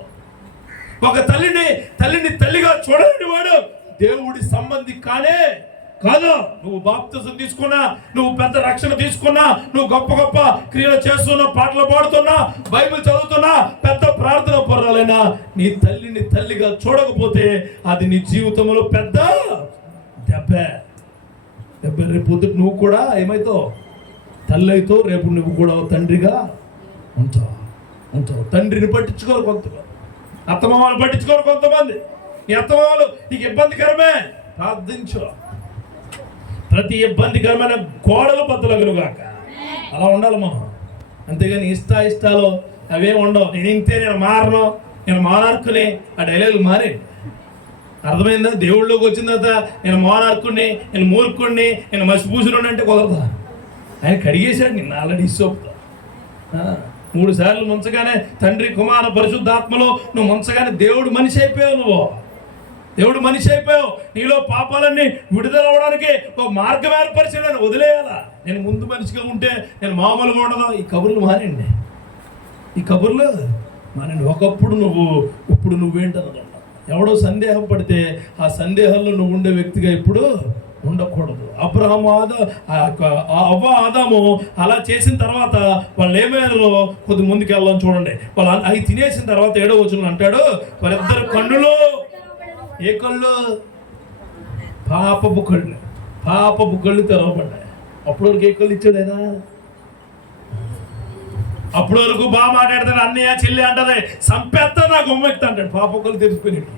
ఒక తల్లిని తల్లిగా చూడలేని వాడు దేవుడి సంబంధి కాదు. నువ్వు బాప్తిజం తీసుకున్నా, నువ్వు పెద్ద రక్షణ తీసుకున్నా, నువ్వు గొప్ప గొప్ప క్రియలు చేస్తున్నా, పాటలు పాడుతున్నా, బైబిల్ చదువుతున్నా, పెద్ద ప్రార్థన పర్వాలైనా నీ తల్లిని తల్లిగా చూడకపోతే అది నీ జీవితంలో పెద్ద దెబ్బ. రేపు పొద్దుట నువ్వు కూడా ఏమైతావు? తల్లి అవుతావు. రేపు నువ్వు కూడా తండ్రిగా ఉంటావు. తండ్రిని పట్టించుకోరు కొంతమంది, అత్తమామలు పట్టించుకోరు కొంతమంది. నీ అత్తమామలు నీకు ఇబ్బందికరమే, ప్రార్థించు. ప్రతి ఇబ్బందికరమైన గోడలు బద్దలగునుగాక. అలా ఉండాలి మనం. అంతేగాని ఇష్టాలు అవేం ఉండవు. నేను మారను, నేను మానార్కుని ఆ డైలాగులు మారే. అర్థమైందా? దేవుళ్ళలోకి వచ్చిన తర్వాత నేను మోనార్కుడిని, నేను మూర్ఖుడిని, నేను మసిపూసుడు అంటే కుదరదా? ఆయన కడిగేశాడు నిన్ను ఆల్రెడీ ఇసోపుతో. 3 సార్లు ముంచగానే తండ్రి కుమార పరిశుద్ధాత్మలో నువ్వు ముంచగానే దేవుడు మనిషి అయిపోయావు. దేవుడు మనిషి అయిపోయావు. నీలో పాపాలన్నీ విడుదల అవ్వడానికి ఒక మార్గం ఏర్పరిచాడని వదిలేయాలా? నేను ముందు మనిషిగా ఉంటే నేను మామూలుగా ఉండదు. ఈ కబుర్లు మానండి. ఒకప్పుడు ఇప్పుడు నువ్వేంటన్నమాట. ఎవడో సందేహం పడితే ఆ సందేహంలో నువ్వు ఉండే వ్యక్తిగా ఇప్పుడు ఉండకూడదు. అబ్రహాము అవ్వ ఆదాము అలా చేసిన తర్వాత వాళ్ళు ఏమైనా కొద్ది ముందుకు వెళ్ళాలని చూడండి. వాళ్ళు అవి తినేసిన తర్వాత 7వ వచనంలో అంటాడు, వారిద్దరు కన్నులు, ఏ కళ్ళు? పాపపు కళ్ళు తెరవబడ్డాయి. అప్పటి వరకు ఏ కళ్ళు ఇచ్చాడు ఆయన? అప్పటి వరకు బాగా మాట్లాడతాడు, అన్నయ్య చెల్లి అంటది, సంపేత్తా నాకు ఉమ్మెక్తా అంటాడు. పాప కళ్ళు తెరిచిపోయినట్టు.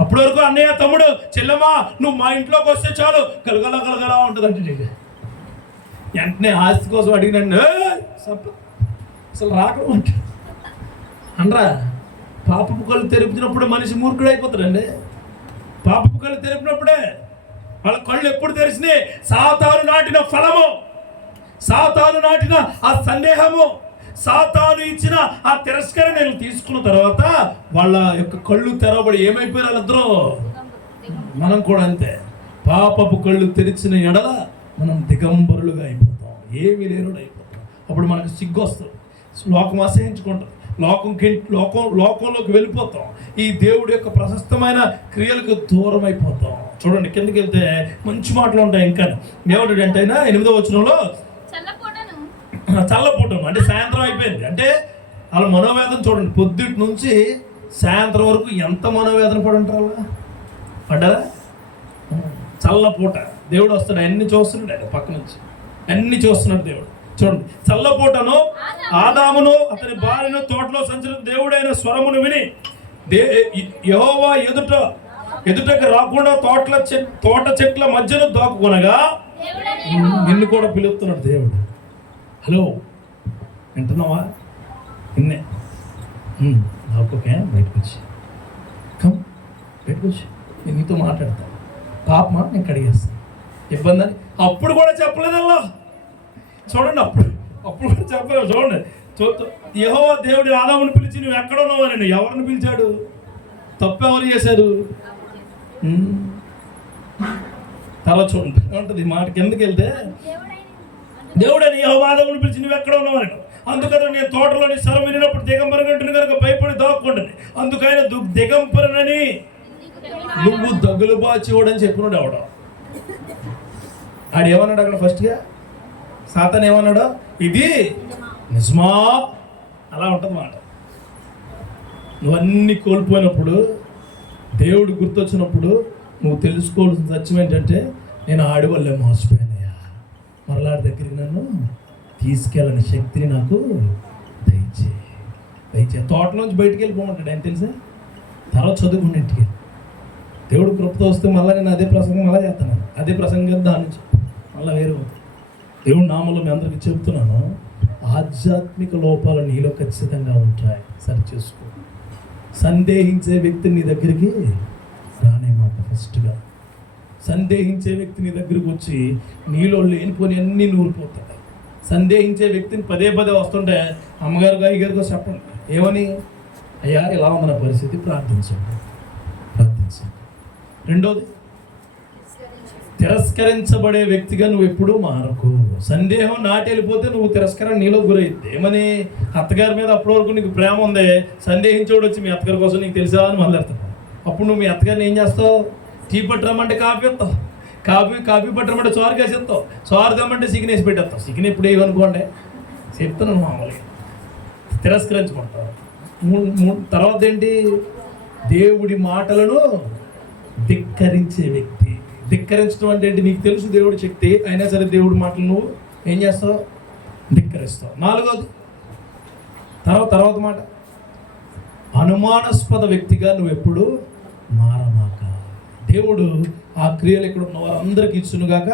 అప్పటి వరకు అన్నయ్య తమ్ముడు చెల్లెమ్మా నువ్వు మా ఇంట్లోకి వస్తే చాలు కలగలా ఉంటుంది అంటే వెంటనే ఆస్తి కోసం అడిగినండి అసలు రాకడం అంటే అనరా. పాపపు కళ్ళు తెరిపినప్పుడు మనిషి మూర్ఖుడు అయిపోతాడండి. పాపపు కళ్ళు తెరిపినప్పుడే వాళ్ళ కళ్ళు ఎప్పుడు తెరిచినాయి? సాతాను నాటిన ఫలము, సాతాను నాటిన ఆ సందేహము, సాతాను ఇచ్చిన ఆ తిరస్కరణ నేను తీసుకున్న తర్వాత వాళ్ళ యొక్క కళ్ళు తెరవబడి ఏమైపోయారు వాళ్ళిద్దరూ. మనం కూడా అంతే. పాపపు కళ్ళు తెరిచిన ఎడల మనం దిగంబరులుగా అయిపోతాం, ఏమీ లేనుడు అయిపోతాం. అప్పుడు మనకు సిగ్గు వస్తుంది, లోకం అసహించుకుంటాం, లోకంలోకి వెళ్ళిపోతాం. ఈ దేవుడి యొక్క ప్రశస్తమైన క్రియలకు దూరం అయిపోతాం. చూడండి కిందకి వెళ్తే మంచి మాటలు ఉంటాయి. ఇంకా దేవుడు అంటే 8వ వచనంలో చల్లపూటం అంటే సాయంత్రం అయిపోయింది అంటే వాళ్ళ మనోవేదన చూడండి. పొద్దుటి నుంచి సాయంత్రం వరకు ఎంత మనోవేదన పడుంటారు పడ్డారా? చల్లపూట దేవుడు వస్తాడు, అన్ని చూస్తున్నాడు. ఆయన పక్క నుంచి అన్ని చూస్తున్నాడు దేవుడు. చూడండి, చల్లపూటను ఆదామును అతని భార్యను తోటలో సంచరించిన దేవుడైన స్వరమును విని యెహోవా ఎదుటకు రాకుండా తోట చెట్ల మధ్యలో దాక్కునగా నిన్ను కూడా పిలుస్తున్నాడు దేవుడు. హలో, వింటున్నావా? నిన్నే దాక్కోకే, బయటకు వచ్చి నేను నీతో మాట్లాడతాను. పాపమా నేను కడిగేస్తాను, ఇబ్బంది అని అప్పుడు కూడా చెప్పలేదల్లా. చూడండి, అప్పుడు కూడా చెప్పలేదు. చూడండి, యెహోవా దేవుడి ఆదామును పిలిచి నువ్వు ఎక్కడ ఉన్నావు అని. ఎవరిని పిలిచాడు? తప్పు ఎవరు చేశారు? తల చూడండి ఉంటుంది మాట. కిందకి వెళ్తే దేవుడని యెహోవా ఆదామును పిలిచి నువ్వు ఎక్కడ ఉన్నావు అని. అందుకని నేను తోటలోని స్వరం వినినప్పుడు దిగంబరగంటుని కనుక భయపడి దాక్కుంటుంది. అందుకైనా దిగంబరనని నువ్వు దగులు బాచివాడని చెప్పినాడు. ఎవడో ఆడు ఏమన్నాడు అక్కడ ఫస్ట్గా? సాతాను ఏమన్నాడు? ఇది నిజమా? అలా ఉంటుంది మాట. నువ్వన్నీ కోల్పోయినప్పుడు, దేవుడు గుర్తొచ్చినప్పుడు నువ్వు తెలుసుకోవాల్సిన సత్యం ఏంటంటే, నేను ఆడి వల్లే మోసపోయానయ్యా, మరలాడి దగ్గరికి నన్ను తీసుకెళ్ళని శక్తిని నాకు దయచే. తోటలోంచి బయటికి వెళ్ళిపోమంటాడు ఆయన తెలుసా? తర్వాత చదువుకుని ఇంటికి దేవుడు కృపతో వస్తే మళ్ళీ నేను అదే ప్రసంగం మళ్ళీ చేస్తాను, అదే ప్రసంగం దాని నుంచి మళ్ళీ వేరే దేవుడు నామంలో మీ అందరికీ చెప్తున్నాను, ఆధ్యాత్మిక లోపాలు నీలో ఖచ్చితంగా ఉంటాయి, సరి చేసుకో. సందేహించే వ్యక్తి నీ దగ్గరికి రానే మాట. ఫస్ట్గా సందేహించే వ్యక్తి నీ దగ్గరికి వచ్చి నీలో లేనిపోని అన్నీ నూరిపోతాయి. సందేహించే వ్యక్తిని పదే పదే వస్తుంటే అమ్మగారు అయ్యగారితో చెప్పండి, ఏమని, అయ్యా ఇలా ఉంది నా పరిస్థితి, ప్రార్థించండి. రెండోది, తిరస్కరించబడే వ్యక్తిగా నువ్వు ఎప్పుడూ మారకు. సందేహం నాటి వెళ్ళిపోతే నువ్వు తిరస్కరణ నీలో గురైద్ది. ఏమని, అత్తగారి మీద అప్పటి వరకు నీకు ప్రేమ ఉంది, సందేహించోడు వచ్చి మీ అత్తగారి కోసం నీకు తెలిసా అని మొదలెడతావు. అప్పుడు నువ్వు మీ అత్తగారిని ఏం చేస్తావు, టీ పట్టరమ్మంటే కాఫీ ఇస్తావు, కాఫీ పట్టరమంటే చోరు వేసేస్తావు, చోరు తెమ్మంటే చికెన్ వేసి పెట్టేస్తావు. చికెన్ ఎప్పుడు వేయనుకోండి చెప్తాను మామూలుగా. తిరస్కరించమంటావు. తర్వాత ఏంటి, దేవుడి మాటలను ధిక్కరించే వ్యక్తి. ధిక్కరించడం అంటే ఏంటి, నీకు తెలుసు దేవుడి శక్తి అయినా సరే దేవుడి మాటలు నువ్వు ఏం చేస్తావు, ధిక్కరిస్తావు. నాలుగోది, తర్వాత మాట, అనుమానాస్పద వ్యక్తిగా నువ్వు ఎప్పుడు మారమాక. దేవుడు ఆ క్రియలు ఇక్కడ ఉన్న వారందరికీ ఇచ్చునుగాక.